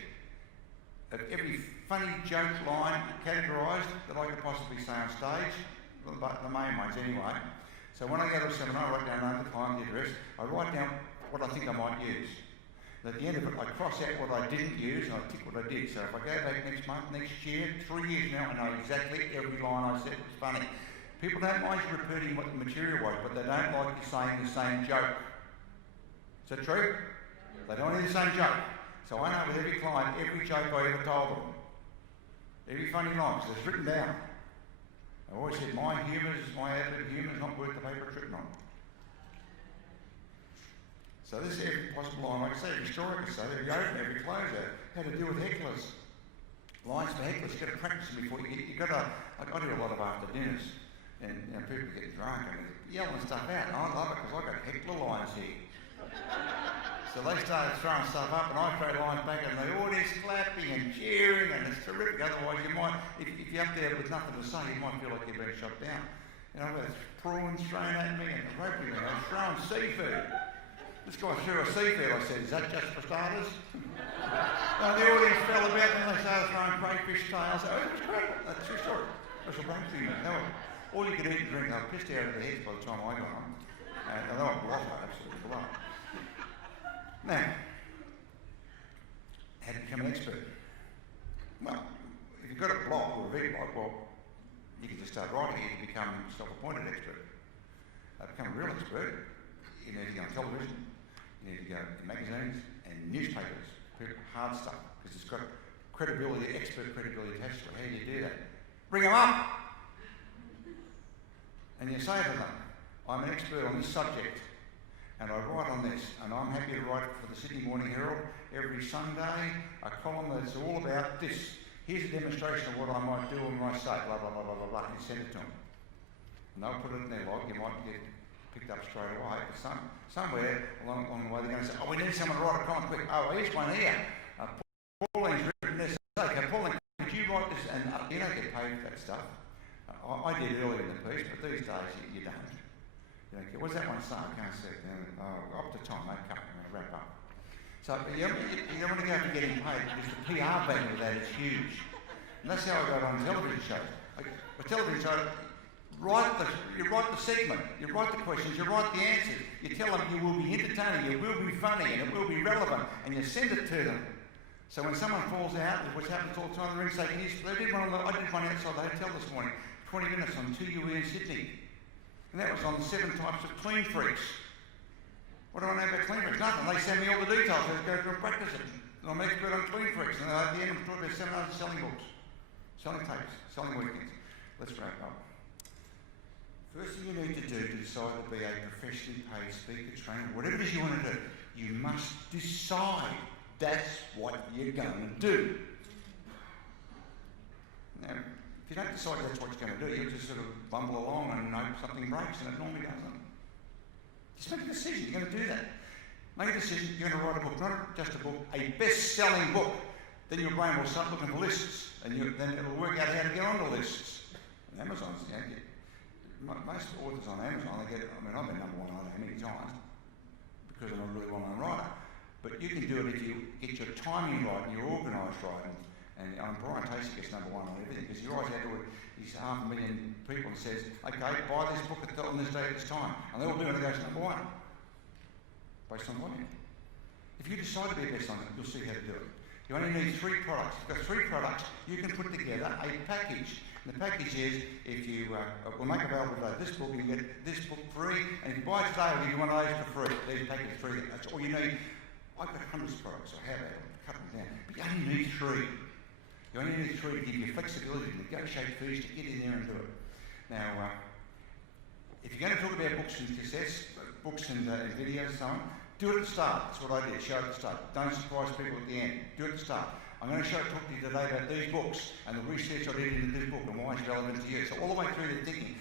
of every funny joke line categorised that I could possibly say on stage. the main ones anyway. So when I go to a seminar, I write down the name of the client, the address, I write down what I think I might use. And at the end of it, I cross out what I didn't use and I tick what I did. So if I go back next month, next year, 3 years now, I know exactly every line I said. It's funny. People don't mind you repeating what the material was, but they don't like you saying the same joke. Is that true? They don't want to hear the same joke. So I know with every client, every joke I ever told them, every funny line, so it's written down. I always said, my ad lib humour is not worth the paper it's written on. So this is every possible line, like I say, every story I can say, every open, every closeout, how to deal with hecklers. Lines for hecklers, you've got to practice them before you've got to, I do a lot of after dinners, and people get drunk and yelling stuff out, and I love it because I've got heckler lines here. So they started throwing stuff up and I throw lines back and the audience clapping and cheering and it's terrific. Otherwise you might, if you're up there with nothing to say, you might feel like you're being shot down. You know, there's prawns thrown at me and roping me, I'm throwing seafood. This guy threw a seafood, I said, is that just for starters? And the audience fell about and they started throwing crayfish tails. Oh, it was incredible. That's a true story. It was a breakthrough. All you could eat and drink, they were pissed out of their heads by the time I got home. And they were blotto, absolutely blotto. Now, how to become an expert? Well, if you've got a blog or a video blog, well, you can just start writing it to become a self-appointed expert. Become a real expert, you need to go on television, you need to go to magazines and newspapers, hard stuff, because it's got credibility, expert credibility attached to it. How do you do that? Bring them up! And you say to them, I'm an expert on this subject, and I write on this, and I'm happy to write for the Sydney Morning Herald every Sunday, a column that's all about this. Here's a demonstration of what I might do on my site, blah, blah, blah, blah, blah, blah, and you send it to them. And they'll put it in their log, you might get picked up straight away, but somewhere along the way they're going to say, oh, we need someone to write a column quick. Oh, here's one here. Pauline's written this. Okay, Pauline, could you write this? And you don't get paid for that stuff. I did earlier in the piece, but these days you don't. What's that one saying? I can't see it. Up to time, mate, come and wrap up. So you don't want to go out and getting paid because the PR value of that is huge. And that's how I got on television shows. A television show, you write the segment, you write the questions, you write the answers, you tell them you will be entertaining, you will be funny, and it will be relevant, and you send it to them. So when someone falls out, which happens all the time, the ring say, I did one outside the hotel this morning, 20 minutes on 2UE in Sydney. And that was on 7 types of clean freaks. What do I know about clean freaks? Nothing. They send me all the details. I go through and practice it. And I'm an expert on clean freaks. And at the end, I'm talking about seminars and selling books, selling tapes, selling weekends. Let's wrap up. First thing you need to do to decide to be a professionally paid speaker, trainer, whatever it is you want to do, you must decide that's what you're going to do. Now, if you don't decide that's what you're going to do, you'll just sort of bumble along and hope something breaks, and it normally doesn't. Just make a decision, you're going to do that. Make a decision, you're going to write a book, not just a book, a best-selling book. Then your brain will start looking for lists, and then it'll work out how to get onto lists. And Amazon's, most authors on Amazon, I've been number one on it many times, because I'm a really well-known writer. But you can do it if you get your timing right and you're organised right. And Brian Tracy gets number one on everything because he writes out to his 500,000 people and says, okay, buy this book on this day at this time. And they all do it and it goes number one. Based on volume. If you decide to be a best on it, you'll see how to do it. You only need 3 products. If you've got 3 products, you can put together a package. And the package is, if you will make available today this book, and you get this book free, and if you buy it today, we'll give you one of those for free. These packages free. That's all you need. I've got hundreds of products, so I have cut them down. But you only need 3. You only need 3 to give you flexibility to negotiate fees, to get in there and do it. Now, if you're going to talk about books and success, books and videos and so on, do it at the start. That's what I did, show it at the start. Don't surprise people at the end. Do it at the start. I'm going to talk to you today about these books and the research I did into this book and why it's relevant to you. So all the way through, they're thinking,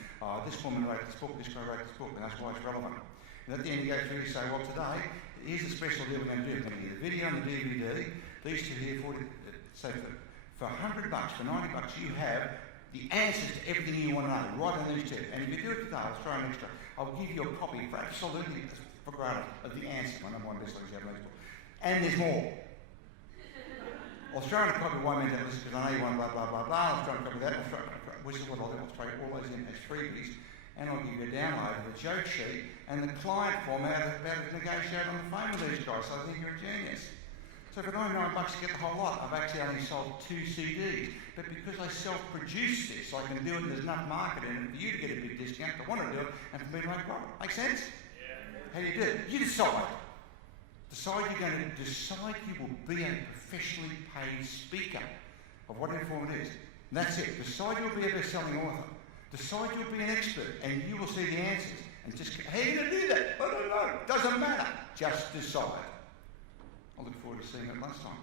this woman wrote this book, this guy wrote this book, and that's why it's relevant. And at the end, you go through and say, well, today, here's the special deal we're going to do. We're going to get the video and the DVD. These 2 here, for $100, for $90, you have the answers to everything you want to know, right on these 2. And if you do it today, I'll throw an extra. I'll give you a copy for absolutely for granted of the answer. My number 1 bestseller is Japanese book. And there's more. I was trying to copy one mental list because I know you want blah, blah, blah, blah. I was trying to copy that. Which is what I'll do. I'll take all those in as freebies and I'll give you a download of the joke sheet and the client form how to negotiate on the phone with these guys. So I think you're a genius. So for $99 to get the whole lot, I've actually only sold 2 CDs. But because I self-produce this, I can do it and there's enough market in it for you to get a big discount, to want to do it, and for me to make profit. Make sense? Yeah. How do you do it? You decide. You're going to decide you will be a professionally paid speaker of whatever form it is. And that's it. Decide you'll be a best-selling author. Decide you'll be an expert and you will see the answers. And just, how are you going to do that? I don't know. Doesn't matter. Just decide. I look forward to seeing you at lunchtime.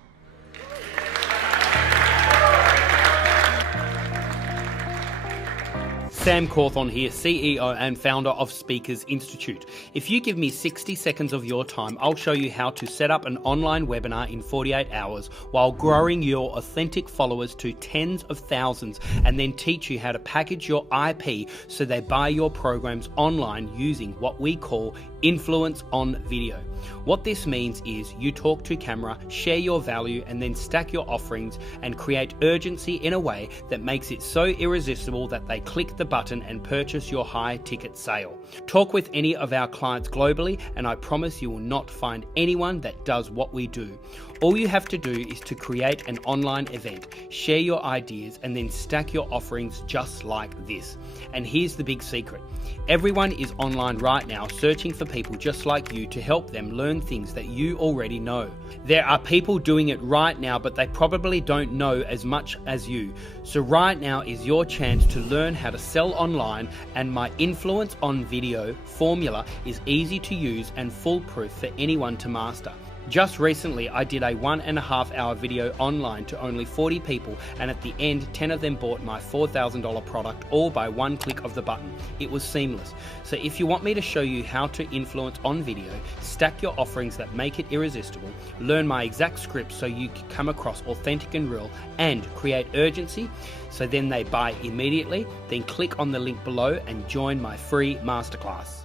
Sam Cawthorn here, CEO and founder of Speakers Institute. If you give me 60 seconds of your time, I'll show you how to set up an online webinar in 48 hours while growing your authentic followers to tens of thousands, and then teach you how to package your IP so they buy your programs online using what we call influence on video. What this means is you talk to camera, share your value, and then stack your offerings and create urgency in a way that makes it so irresistible that they click the button and purchase your high ticket sale. Talk with any of our clients globally and I promise you will not find anyone that does what we do. All you have to do is to create an online event, share your ideas, and then stack your offerings just like this. And here's the big secret. Everyone is online right now searching for people just like you to help them learn things that you already know. There are people doing it right now, but they probably don't know as much as you. So right now is your chance to learn how to sell online, and my influence on video formula is easy to use and foolproof for anyone to master. Just recently, I did a 1.5 hour video online to only 40 people, and at the end, 10 of them bought my $4,000 product, all by one click of the button. It was seamless. So if you want me to show you how to influence on video, stack your offerings that make it irresistible, learn my exact script so you can come across authentic and real, and create urgency so then they buy immediately, then click on the link below and join my free masterclass.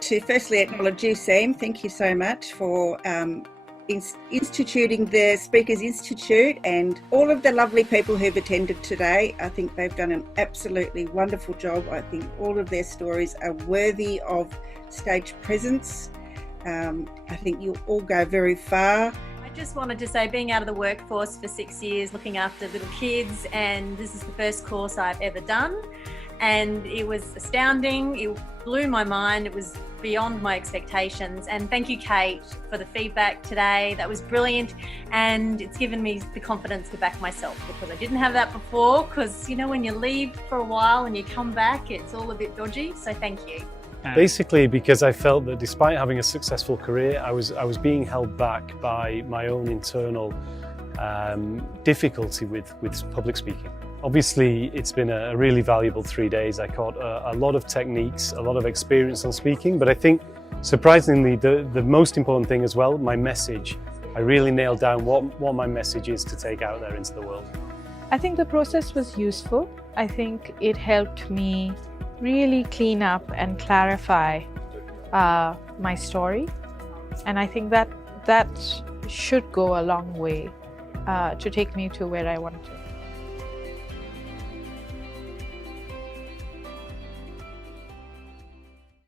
To firstly acknowledge you, Sam. Thank you so much for instituting the Speakers Institute and all of the lovely people who've attended today. I think they've done an absolutely wonderful job. I think all of their stories are worthy of stage presence. I think you'll all go very far. I just wanted to say, being out of the workforce for 6 years, looking after little kids, and this is the first course I've ever done. And it was astounding. It blew my mind. It was beyond my expectations. And thank you, Kate, for the feedback today. That was brilliant. And it's given me the confidence to back myself, because I didn't have that before. Because, you know, when you leave for a while and you come back, it's all a bit dodgy. So thank you. Basically, because I felt that despite having a successful career, I was being held back by my own internal difficulty with public speaking. Obviously, it's been a really valuable 3 days. I caught a lot of techniques, a lot of experience on speaking, but I think surprisingly, the most important thing as well, my message. I really nailed down what my message is to take out there into the world. I think the process was useful. I think it helped me really clean up and clarify my story. And I think that should go a long way to take me to where I want to.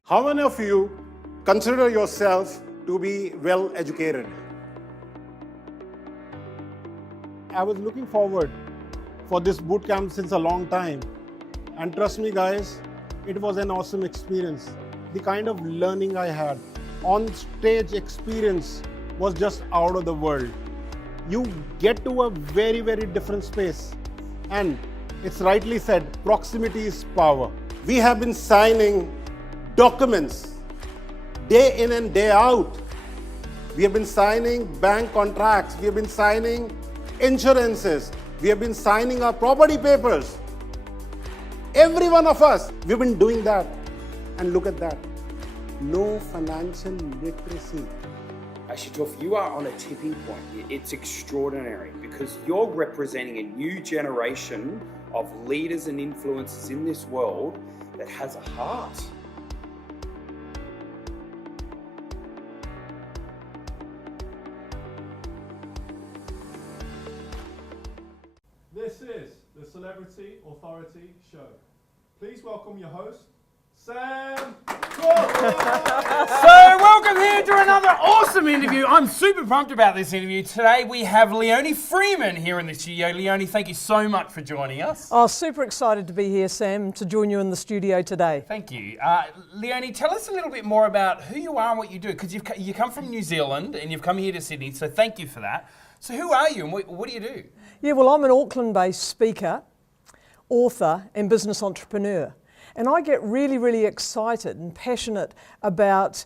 How many of you consider yourself to be well educated? I was looking forward for this boot camp since a long time, and trust me guys, it was an awesome experience. The kind of learning I had, on stage experience was just out of the world. You get to a very, very different space, and it's rightly said, proximity is power. We have been signing documents day in and day out. We have been signing bank contracts, we have been signing insurances, we have been signing our property papers. Every one of us, we've been doing that. And look at that. No financial literacy. Ashitoff, you are on a tipping point. It's extraordinary because you're representing a new generation of leaders and influencers in this world that has a heart. This is the Celebrity Authority Show. Please welcome your host, Sam Cawthorn. So welcome here to another awesome interview. I'm super pumped about this interview. Today we have Leonie Freeman here in the studio. Leonie, thank you so much for joining us. Oh, super excited to be here, Sam, to join you in the studio today. Thank you. Leonie, tell us a little bit more about who you are and what you do, because you come from New Zealand and you've come here to Sydney, so thank you for that. So who are you and what do you do? Yeah, well, I'm an Auckland-based speaker, author and business entrepreneur. And I get really, really excited and passionate about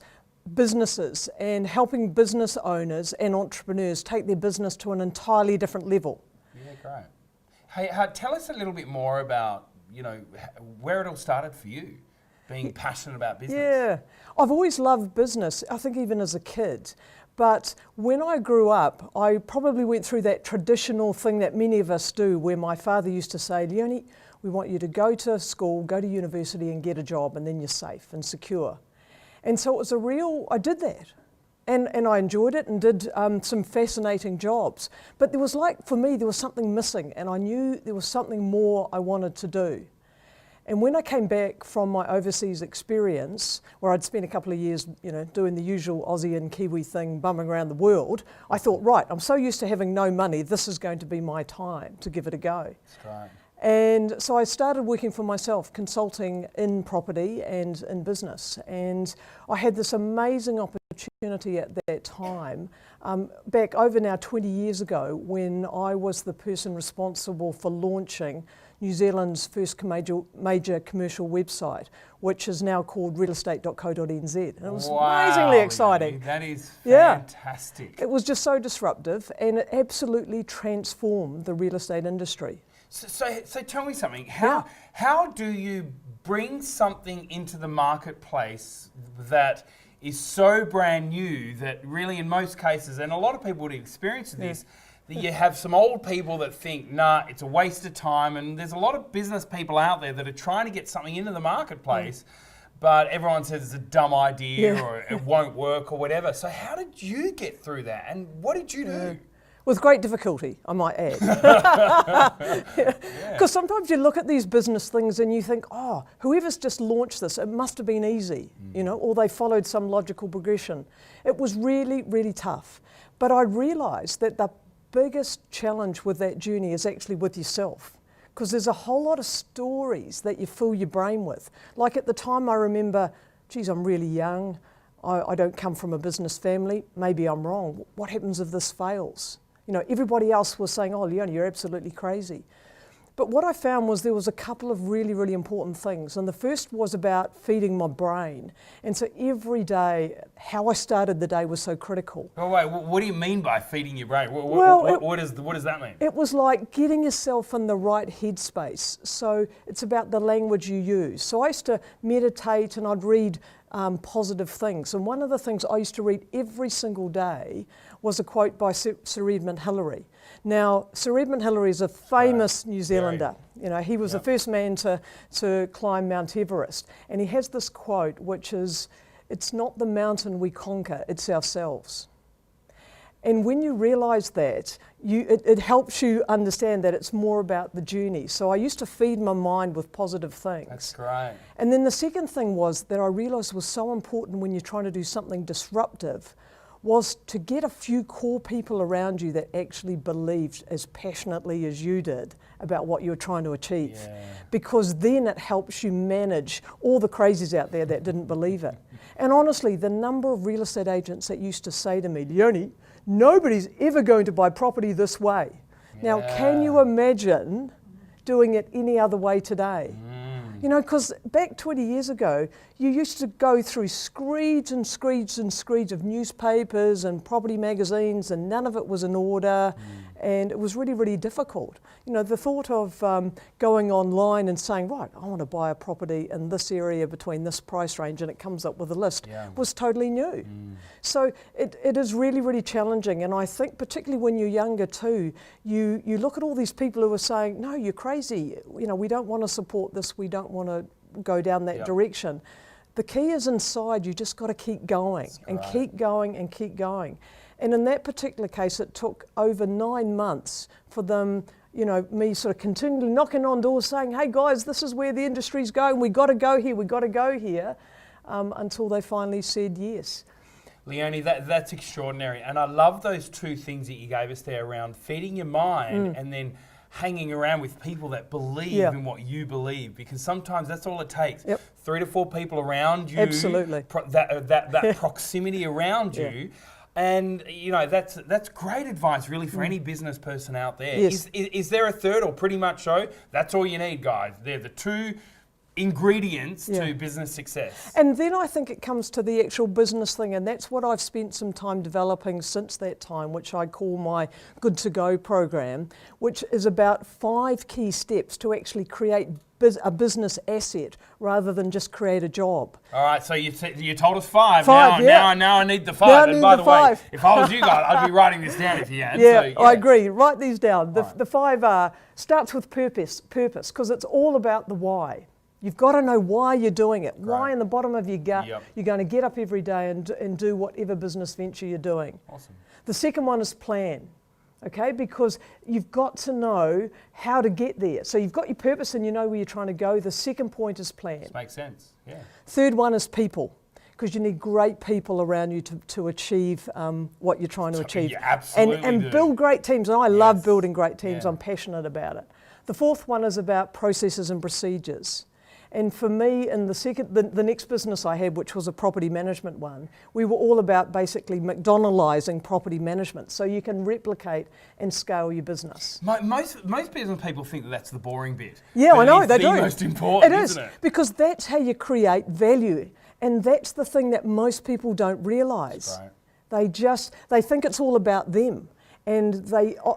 businesses and helping business owners and entrepreneurs take their business to an entirely different level. Yeah, great. Hey, tell us a little bit more about, where it all started for you, being passionate about business. Yeah, I've always loved business, I think even as a kid. But when I grew up, I probably went through that traditional thing that many of us do, where my father used to say, Leonie, we want you to go to school, go to university and get a job, and then you're safe and secure. And so it was I did that. And I enjoyed it and did some fascinating jobs. But there was for me, there was something missing, and I knew there was something more I wanted to do. And when I came back from my overseas experience, where I'd spent a couple of years, doing the usual Aussie and Kiwi thing, bumming around the world, I thought, right, I'm so used to having no money, this is going to be my time to give it a go. That's right. And so I started working for myself, consulting in property and in business. And I had this amazing opportunity at that time, back over now 20 years ago, when I was the person responsible for launching New Zealand's first major commercial website, which is now called realestate.co.nz. And it was amazingly exciting. That is fantastic. Yeah. It was just so disruptive, and it absolutely transformed the real estate industry. So tell me something. How do you bring something into the marketplace that is so brand new that really in most cases, and a lot of people would experience this, that you have some old people that think, nah, it's a waste of time, and there's a lot of business people out there that are trying to get something into the marketplace, but everyone says it's a dumb idea or it won't work or whatever. So how did you get through that, and what did you do? With great difficulty, I might add. Because sometimes you look at these business things and you think, oh, whoever's just launched this, it must have been easy, or they followed some logical progression. It was really, really tough. But I realised that the biggest challenge with that journey is actually with yourself, because there's a whole lot of stories that you fill your brain with. Like at the time I remember, geez, I'm really young, I don't come from a business family, maybe I'm wrong. What happens if this fails? Everybody else was saying, oh, Leonie, you're absolutely crazy. But what I found was there was a couple of really, really important things. And the first was about feeding my brain. And so every day, how I started the day was so critical. Oh, wait, what do you mean by feeding your brain? What does that mean? It was like getting yourself in the right headspace. So it's about the language you use. So I used to meditate and I'd read positive things. And one of the things I used to read every single day was a quote by Sir Edmund Hillary. Now, Sir Edmund Hillary is a famous New Zealander. He was the first man to climb Mount Everest. And he has this quote, which is, it's not the mountain we conquer, it's ourselves. And when you realise that, it helps you understand that it's more about the journey. So I used to feed my mind with positive things. That's great. And then the second thing was that I realised was so important when you're trying to do something disruptive was to get a few core people around you that actually believed as passionately as you did about what you were trying to achieve. Because then it helps you manage all the crazies out there that didn't believe it. And honestly, the number of real estate agents that used to say to me, Leonie, nobody's ever going to buy property this way. Now, can you imagine doing it any other way today? Because back 20 years ago, you used to go through screeds and screeds and screeds of newspapers and property magazines, and none of it was in order. And it was really, really difficult. You know, the thought of going online and saying, right, I want to buy a property in this area between this price range, and it comes up with a list, was totally new. So it is really, really challenging. And I think particularly when you're younger too, you look at all these people who are saying, no, you're crazy. You know, we don't want to support this. We don't want to go down that direction. The key is inside. You just got to keep going and keep going and keep going. And in that particular case, it took over 9 months for them, you know, me sort of continually knocking on doors saying, hey guys, this is where the industry's going. We got to go here. We got to go here, until they finally said yes. Leonie, that's extraordinary. And I love those two things that you gave us there around feeding your mind and then hanging around with people that believe in what you believe, because sometimes that's all it takes. 3 to 4 people around you. Absolutely. That proximity around you. And you know, that's great advice really for any business person out there. Yes. Is there a third, or pretty much so? That's all you need, guys. They're the 2 ingredients to business success. And then I think it comes to the actual business thing, and that's what I've spent some time developing since that time, which I call my Good to Go program, which is about 5 key steps to actually create a business asset rather than just create a job. All right, so you told us 5. Now I need the 5. Now I and need by the the way, 5. if I was you guys, I'd be writing this down if you had. Yeah, So, I agree. Write these down. The 5 are, starts with purpose, because it's all about the why. You've got to know why you're doing it. Why in the bottom of your gut you're going to get up every day and do whatever business venture you're doing. Awesome. The second one is plan. Okay, because you've got to know how to get there. So you've got your purpose and you know where you're trying to go. The second point is plan. This makes sense, yeah. Third one is people, because you need great people around you to achieve what you're trying to achieve. You absolutely and do. Build great teams. And I love building great teams. I'm passionate about it. The fourth one is about processes and procedures. And for me, in the next business I had, which was a property management one, we were all about basically McDonaldizing property management, so you can replicate and scale your business. Most business people think that that's the boring bit. Yeah, but I know, it's they the do. most important, It is, isn't it? because that's how you create value. And that's the thing that most people don't realise. They think it's all about them. And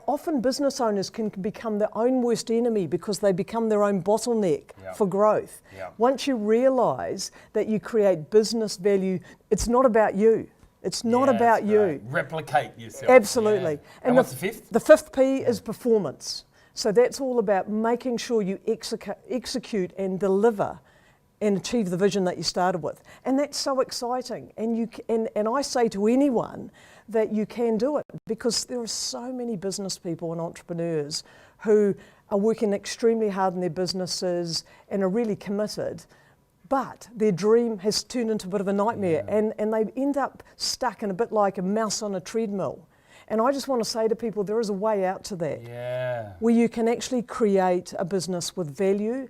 often business owners can become their own worst enemy because they become their own bottleneck for growth. Once you realise that you create business value, it's not about you. It's not about you. Replicate yourself. Absolutely. Yeah. And what's the fifth? The fifth P is performance. So that's all about making sure you execute and deliver and achieve the vision that you started with. And that's so exciting. And I say to anyone that you can do it, because there are so many business people and entrepreneurs who are working extremely hard in their businesses and are really committed, but their dream has turned into a bit of a nightmare, and they end up stuck in a bit like a mouse on a treadmill. And I just want to say to people, there is a way out to that, where you can actually create a business with value,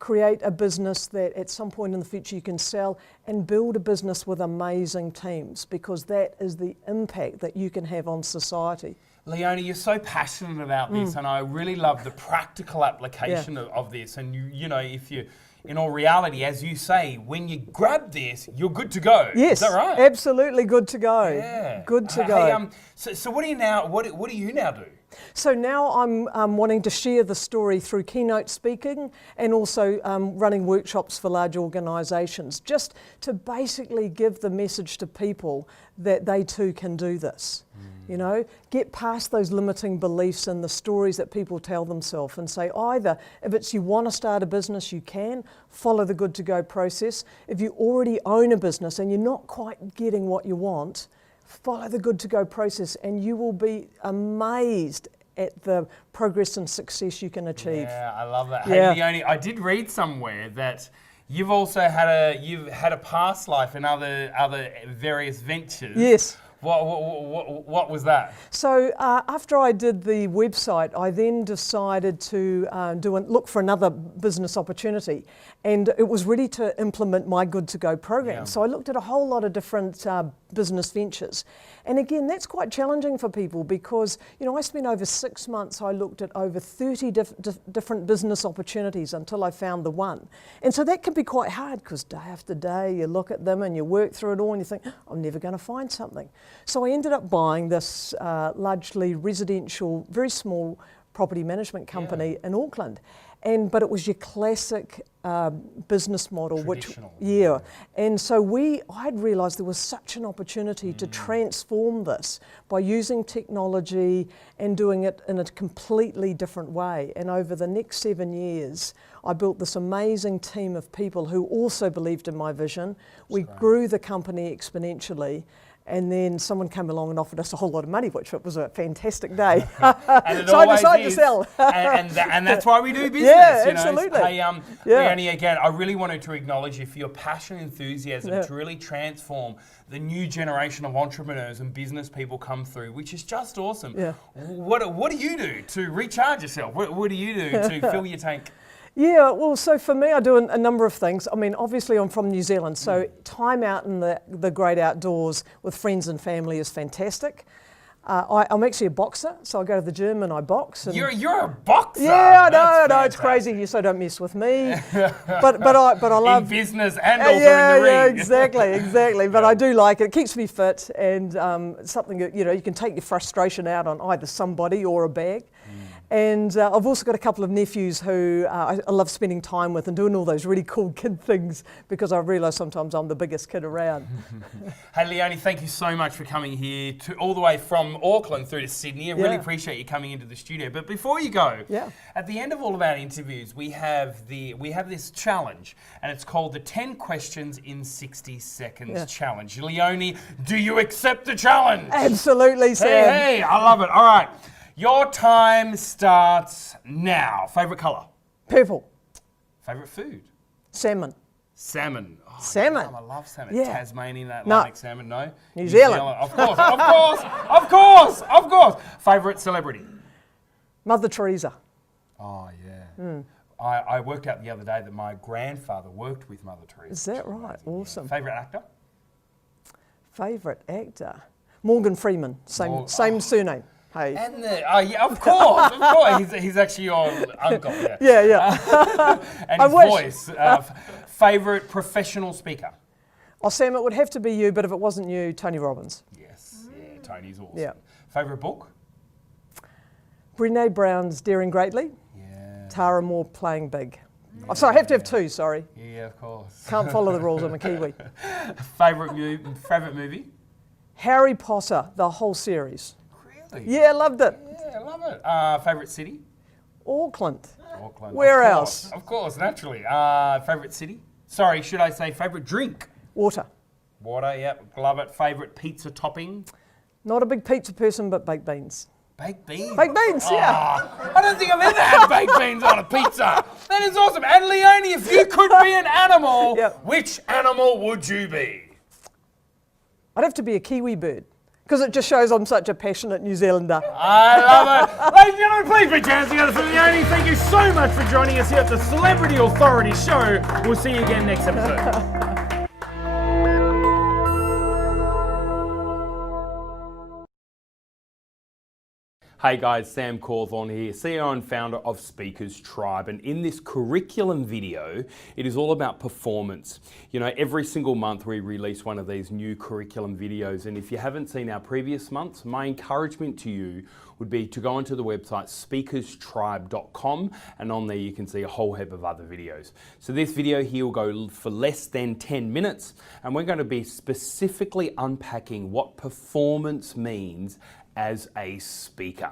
create a business that at some point in the future you can sell, and build a business with amazing teams, because that is the impact that you can have on society. Leonie, you're so passionate about this, and I really love the practical application of this. And you know, if you, in all reality, as you say, when you grab this, you're good to go. Yes, is that right? Absolutely good to go. Yeah, good to go. Hey, so what do you now? What do you now do? So now I'm wanting to share the story through keynote speaking and also running workshops for large organisations, just to basically give the message to people that they too can do this. You know, get past those limiting beliefs and the stories that people tell themselves, and say, either if it's you want to start a business, you can follow the Good to Go process. If you already own a business and you're not quite getting what you want, follow the Good to Go process, and you will be amazed at the progress and success you can achieve. Yeah, I love that. Hey, Leonie, I did read somewhere that you've also had a past life in other various ventures. Yes. What was that? So after I did the website, I then decided to look for another business opportunity, and it was ready to implement my Good to Go program. So I looked at a whole lot of different business ventures, and again, that's quite challenging for people, because I spent over 6 months. I looked at over 30 different business opportunities until I found the one, and so that can be quite hard, because day after day you look at them and you work through it all, and you think, I'm never going to find something. So I ended up buying this largely residential, very small property management company in Auckland. But it was your classic business model, and so I'd realised there was such an opportunity to transform this by using technology and doing it in a completely different way. And over the next 7 years, I built this amazing team of people who also believed in my vision. We grew the company exponentially. And then someone came along and offered us a whole lot of money, which was a fantastic day. So I decided to sell. and that's why we do business. Yeah, absolutely. Hey, Leonie, again, I really wanted to acknowledge you for your passion and enthusiasm to really transform the new generation of entrepreneurs and business people come through, which is just awesome. Yeah. What do you do to recharge yourself? What do you do to fill your tank? Yeah, well, so for me, I do a number of things. I mean, obviously I'm from New Zealand, so time out in the great outdoors with friends and family is fantastic. I'm actually a boxer, so I go to the gym and I box. And you're a boxer? Yeah, I know, it's crazy. You so don't mess with me. but I love... In business and also in the ring. Yeah, exactly. But I do like it. It keeps me fit, and something that, you can take your frustration out on either somebody or a bag. And I've also got a couple of nephews who I love spending time with and doing all those really cool kid things, because I realise sometimes I'm the biggest kid around. Hey Leonie, thank you so much for coming here all the way from Auckland through to Sydney. I really appreciate you coming into the studio. But before you go, at the end of all of our interviews, we have this challenge, and it's called the 10 Questions in 60 Seconds Challenge. Leonie, do you accept the challenge? Absolutely, Sam. Hey, I love it. All right. Your time starts now. Favourite colour? Purple. Favourite food? Salmon. Salmon. Oh, salmon. I love salmon. Yeah. Tasmanian Atlantic salmon, no? New Zealand. Of course. Favourite celebrity? Mother Teresa. Oh, yeah. I worked out the other day that my grandfather worked with Mother Teresa. Is that right? Awesome. Favourite actor? Favourite actor? Morgan Freeman. Same surname. Hey. And of course. He's actually your uncle. Yeah. And his voice. Favourite professional speaker? Oh, Sam, it would have to be you, but if it wasn't you, Tony Robbins. Yes. Yeah, Tony's awesome. Yeah. Favourite book? Brené Brown's Daring Greatly. Yeah. Tara Moore, Playing Big. Oh, sorry, I have to have two, sorry. Yeah, of course. Can't follow the rules, I'm a Kiwi. Favourite movie? Harry Potter, the whole series. Really? Yeah, loved it. Yeah, love it. Favourite city? Auckland. Auckland. Where else? Of course, naturally. Favourite city? Sorry, should I say favourite drink? Water. Water, yep, love it. Favourite pizza topping? Not a big pizza person, but baked beans. Baked beans? Baked beans, yeah. I don't think I've ever had baked beans on a pizza. That is awesome. And Leonie, if you could be an animal, which animal would you be? I'd have to be a kiwi bird, because it just shows I'm such a passionate New Zealander. I love it. Ladies and gentlemen, please put your hands together for Leonie. Thank you so much for joining us here at the Celebrity Authority Show. We'll see you again next episode. Hey guys, Sam Cawthorn here, CEO and founder of Speakers Tribe, and in this curriculum video, it is all about performance. You know, every single month we release one of these new curriculum videos, and if you haven't seen our previous months, my encouragement to you would be to go onto the website speakerstribe.com, and on there you can see a whole heap of other videos. So this video here will go for less than 10 minutes, and we're going to be specifically unpacking what performance means as a speaker.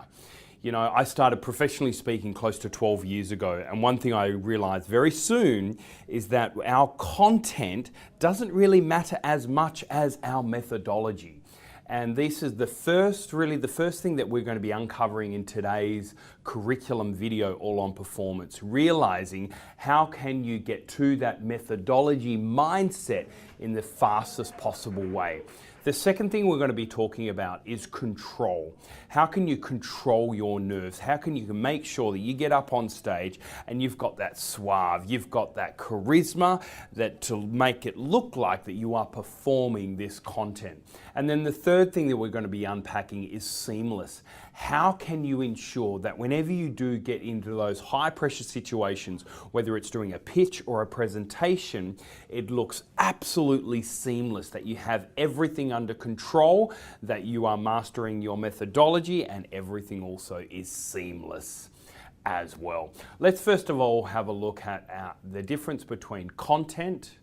You know, I started professionally speaking close to 12 years ago, and one thing I realized very soon is that our content doesn't really matter as much as our methodology. And this is the first thing that we're going to be uncovering in today's curriculum video, all on performance, realizing how can you get to that methodology mindset in the fastest possible way. The second thing we're going to be talking about is control. How can you control your nerves? How can you make sure that you get up on stage and you've got that suave, you've got that charisma that to make it look like that you are performing this content. And then the third thing that we're going to be unpacking is seamless. How can you ensure that whenever you do get into those high pressure situations, whether it's doing a pitch or a presentation, it looks absolutely seamless, that you have everything under control, that you are mastering your methodology, and everything also is seamless as well. Let's first of all have a look at the difference between content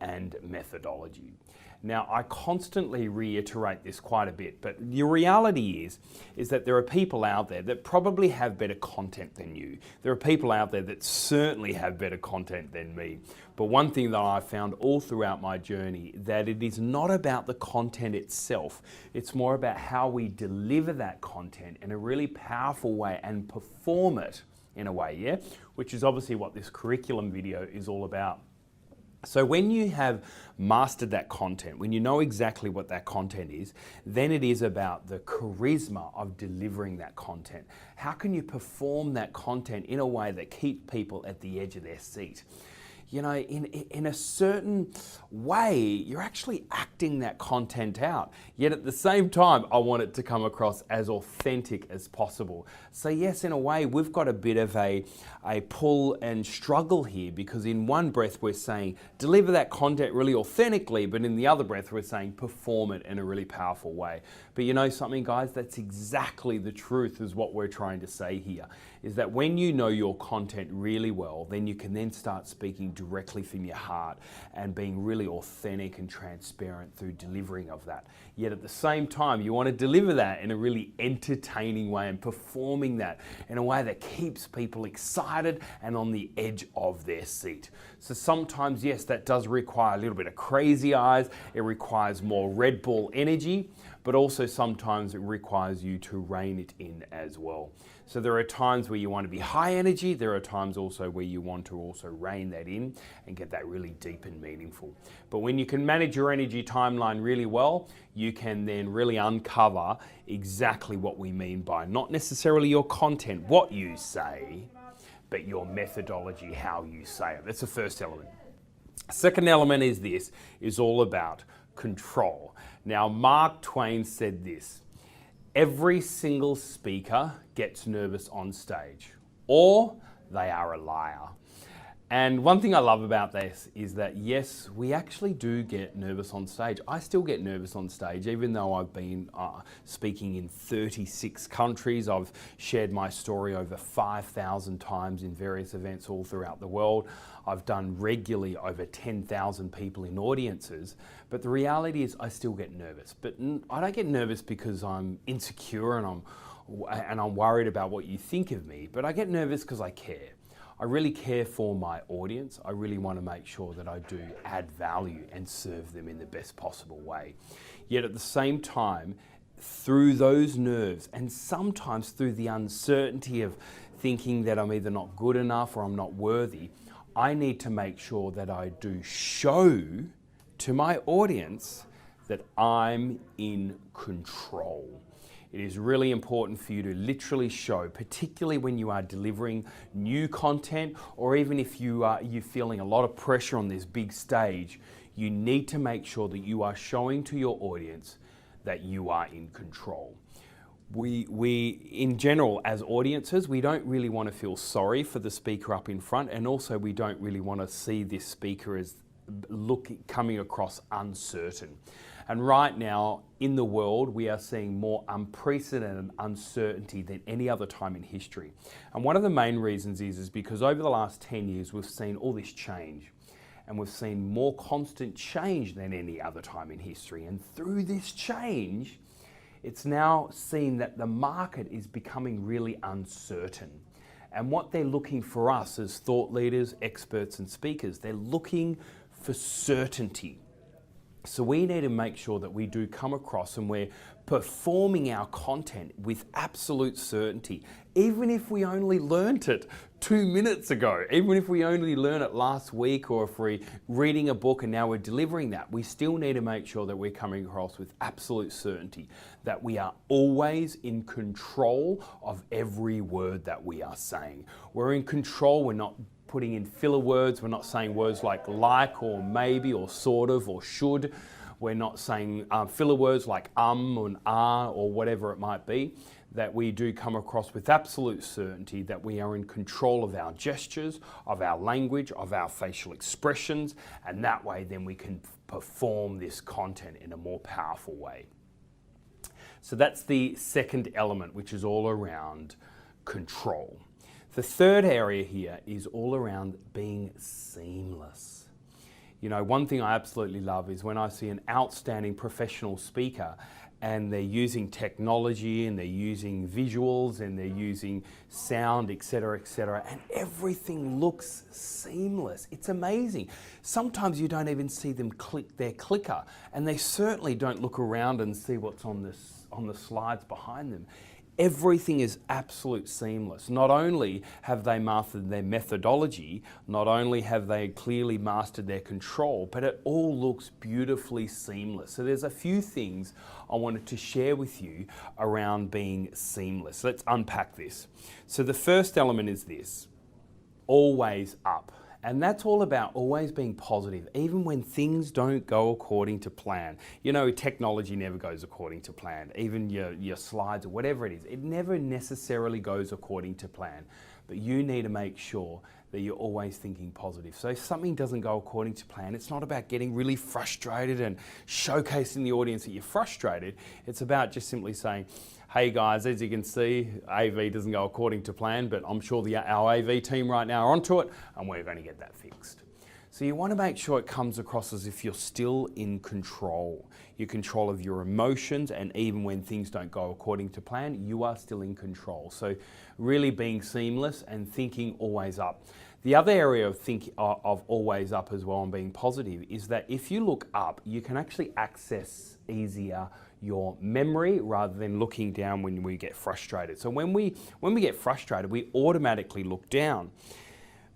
and methodology. Now, I constantly reiterate this quite a bit, but the reality is that there are people out there that probably have better content than you. There are people out there that certainly have better content than me. But one thing that I've found all throughout my journey, that it is not about the content itself. It's more about how we deliver that content in a really powerful way and perform it in a way, yeah? Which is obviously what this curriculum video is all about. So when you have mastered that content, when you know exactly what that content is, then it is about the charisma of delivering that content. How can you perform that content in a way that keeps people at the edge of their seat? You know, in a certain way, you're actually acting that content out. Yet at the same time, I want it to come across as authentic as possible. So yes, in a way, we've got a bit of a pull and struggle here, because in one breath we're saying, deliver that content really authentically, but in the other breath we're saying, perform it in a really powerful way. But you know something, guys, that's exactly the truth, is what we're trying to say here, is that when you know your content really well, then you can then start speaking directly from your heart and being really authentic and transparent through delivering of that. Yet at the same time, you want to deliver that in a really entertaining way and performing that in a way that keeps people excited and on the edge of their seat. So sometimes, yes, that does require a little bit of crazy eyes. It requires more Red Bull energy, but also sometimes it requires you to rein it in as well. So there are times where you want to be high energy. There are times also where you want to also rein that in and get that really deep and meaningful. But when you can manage your energy timeline really well, you can then really uncover exactly what we mean by not necessarily your content, what you say, but your methodology, how you say it. That's the first element. Second element is this, is all about control. Now, Mark Twain said this: every single speaker gets nervous on stage, or they are a liar. And one thing I love about this is that, yes, we actually do get nervous on stage. I still get nervous on stage, even though I've been speaking in 36 countries. I've shared my story over 5,000 times in various events all throughout the world. I've done regularly over 10,000 people in audiences. But the reality is I still get nervous. But I don't get nervous because I'm insecure and I'm worried about what you think of me. But I get nervous because I care. I really care for my audience. I really want to make sure that I do add value and serve them in the best possible way. Yet at the same time, through those nerves and sometimes through the uncertainty of thinking that I'm either not good enough or I'm not worthy, I need to make sure that I do show to my audience that I'm in control. It is really important for you to literally show, particularly when you are delivering new content, or even if you're feeling a lot of pressure on this big stage, you need to make sure that you are showing to your audience that you are in control. We in general, as audiences, we don't really want to feel sorry for the speaker up in front, and also we don't really want to see this speaker as coming across uncertain. And right now in the world, we are seeing more unprecedented uncertainty than any other time in history. And one of the main reasons is because over the last 10 years, we've seen all this change, and we've seen more constant change than any other time in history. And through this change, it's now seen that the market is becoming really uncertain. And what they're looking for us as thought leaders, experts and speakers, they're looking for certainty. So we need to make sure that we do come across and we're performing our content with absolute certainty, even if we only learnt it 2 minutes ago, even if we only learned it last week, or if we're reading a book and now we're delivering that, we still need to make sure that we're coming across with absolute certainty, that we are always in control of every word that we are saying. We're in control, we're not putting in filler words, we're not saying words like or maybe or sort of or should. we're not saying filler words like and ah or whatever it might be, that we do come across with absolute certainty that we are in control of our gestures, of our language, of our facial expressions, and that way then we can perform this content in a more powerful way. So that's the second element, which is all around control. The third area here is all around being seamless. You know, one thing I absolutely love is when I see an outstanding professional speaker and they're using technology and they're using visuals and they're using sound, etc., and everything looks seamless. It's amazing. Sometimes you don't even see them click their clicker, and they certainly don't look around and see what's on the slides behind them. Everything is absolute seamless. Not only have they mastered their methodology, not only have they clearly mastered their control, but it all looks beautifully seamless. So there's a few things I wanted to share with you around being seamless. Let's unpack this. So the first element is this: always up. And that's all about always being positive, even when things don't go according to plan. You know, technology never goes according to plan. Even your slides or whatever it is, it never necessarily goes according to plan. But you need to make sure that you're always thinking positive. So if something doesn't go according to plan, it's not about getting really frustrated and showcasing the audience that you're frustrated. It's about just simply saying, hey guys, as you can see, AV doesn't go according to plan, but I'm sure our AV team right now are onto it and we're going to get that fixed. So you want to make sure it comes across as if you're still in control. You're in control of your emotions, and even when things don't go according to plan, you are still in control. So really being seamless and thinking always up. The other area of always up as well and being positive is that if you look up, you can actually access easier your memory rather than looking down when we get frustrated. So when we get frustrated, we automatically look down.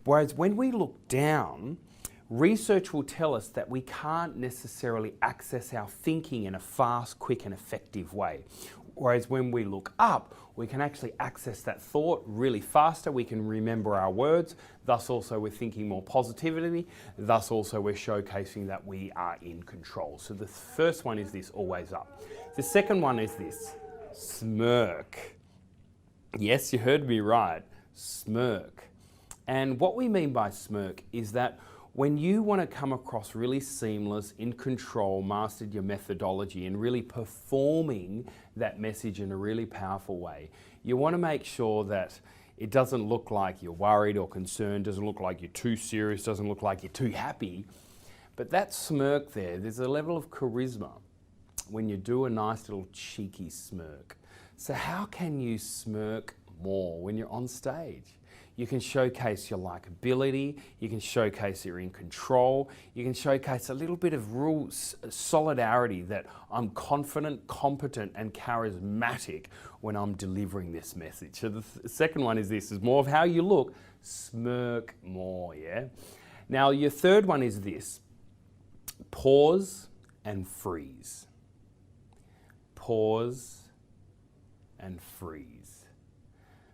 Whereas when we look down, research will tell us that we can't necessarily access our thinking in a fast, quick and effective way. Whereas when we look up, we can actually access that thought really faster. We can remember our words. Thus also we're thinking more positivity. Thus also we're showcasing that we are in control. So the first one is this: always up. The second one is this: smirk. Yes, you heard me right, smirk. And what we mean by smirk is that when you want to come across really seamless, in control, mastered your methodology and really performing that message in a really powerful way, you want to make sure that it doesn't look like you're worried or concerned, doesn't look like you're too serious, doesn't look like you're too happy. But that smirk there's a level of charisma when you do a nice little cheeky smirk. So how can you smirk more when you're on stage? You can showcase your likability, you can showcase you're in control, you can showcase a little bit of real solidarity that I'm confident, competent and charismatic when I'm delivering this message. So the second one is this, is more of how you look, smirk more, yeah? Now your third one is this: pause and freeze. Pause and freeze.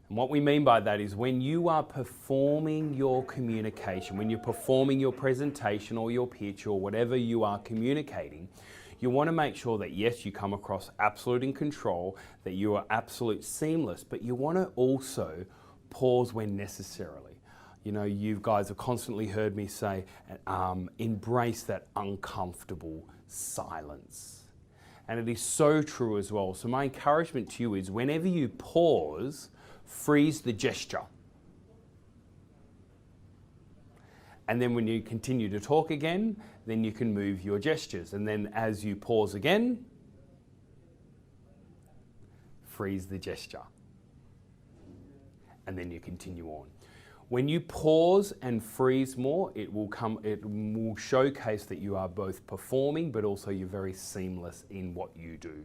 And what we mean by that is when you are performing your communication, when you're performing your presentation or your pitch or whatever you are communicating, you want to make sure that yes, you come across absolute in control, that you are absolute seamless, but you want to also pause when necessarily. You know, you guys have constantly heard me say, embrace that uncomfortable silence. And it is so true as well. So my encouragement to you is whenever you pause, freeze the gesture. And then when you continue to talk again, then you can move your gestures. And then as you pause again, freeze the gesture. And then you continue on. When you pause and freeze more, it will showcase that you are both performing, but also you're very seamless in what you do.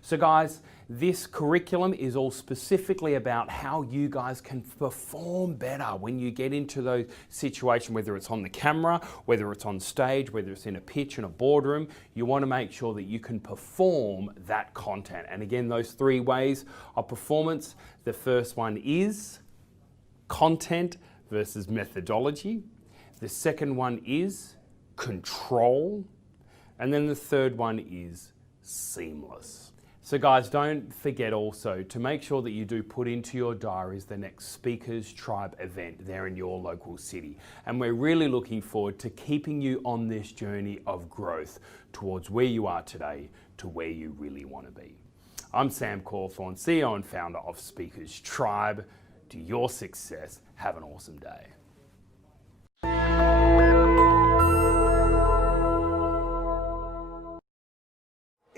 So guys, this curriculum is all specifically about how you guys can perform better when you get into those situations, whether it's on the camera, whether it's on stage, whether it's in a pitch in a boardroom. You want to make sure that you can perform that content. And again, those three ways of performance. The first one is content versus methodology. The second one is control. And then the third one is seamless. So guys, don't forget also to make sure that you do put into your diaries the next Speakers Tribe event there in your local city. And we're really looking forward to keeping you on this journey of growth towards where you are today to where you really want to be. I'm Sam Cawthorn, CEO and founder of Speakers Tribe. To your success, have an awesome day.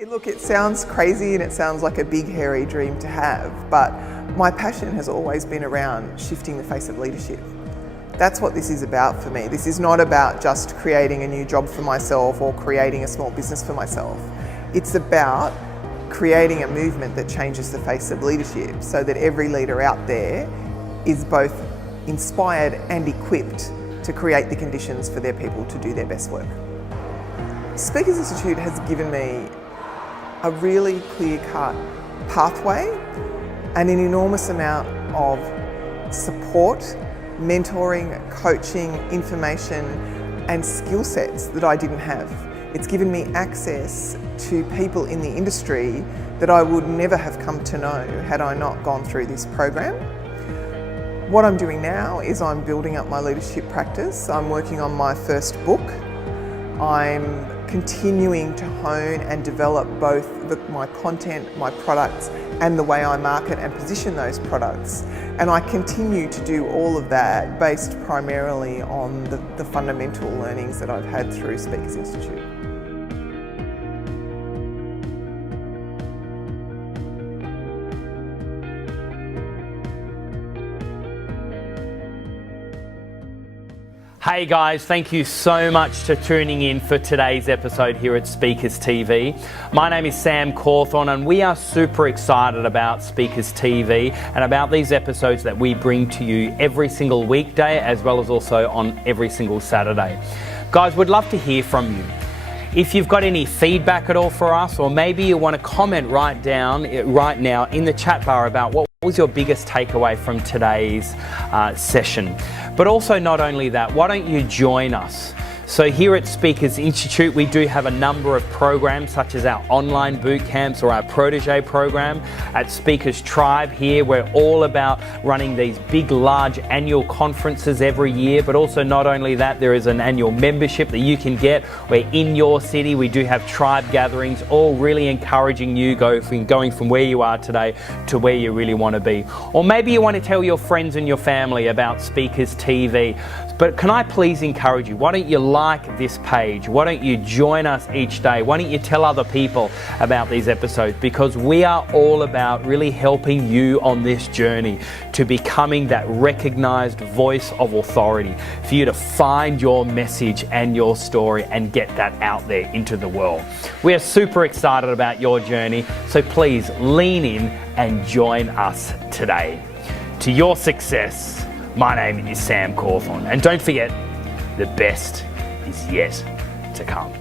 Look, it sounds crazy and it sounds like a big hairy dream to have, but my passion has always been around shifting the face of leadership. That's what this is about for me. This is not about just creating a new job for myself or creating a small business for myself. It's about creating a movement that changes the face of leadership so that every leader out there is both inspired and equipped to create the conditions for their people to do their best work. Speakers Institute has given me a really clear-cut pathway and an enormous amount of support, mentoring, coaching, information and skill sets that I didn't have. It's given me access to people in the industry that I would never have come to know had I not gone through this program. What I'm doing now is I'm building up my leadership practice. I'm working on my first book. I'm continuing to hone and develop both my content, my products, and the way I market and position those products. And I continue to do all of that based primarily on the fundamental learnings that I've had through Speakers Institute. Hey guys, thank you so much for tuning in for today's episode here at Speakers TV. My name is Sam Cawthorn and we are super excited about Speakers TV and about these episodes that we bring to you every single weekday as well as also on every single Saturday. Guys, we'd love to hear from you. If you've got any feedback at all for us, or maybe you want to comment right now in the chat bar about what was your biggest takeaway from today's session. But also not only that, why don't you join us? So here at Speakers Institute, we do have a number of programs such as our online boot camps or our protege program. At Speakers Tribe here, we're all about running these big, large annual conferences every year, but also not only that, there is an annual membership that you can get where in your city we do have tribe gatherings, all really encouraging you going from where you are today to where you really want to be. Or maybe you want to tell your friends and your family about Speakers TV. But can I please encourage you, why don't you like this page? Why don't you join us each day? Why don't you tell other people about these episodes? Because we are all about really helping you on this journey to becoming that recognized voice of authority, for you to find your message and your story and get that out there into the world. We are super excited about your journey, so please lean in and join us today. To your success, my name is Sam Cawthorn, and don't forget, the best is yet to come.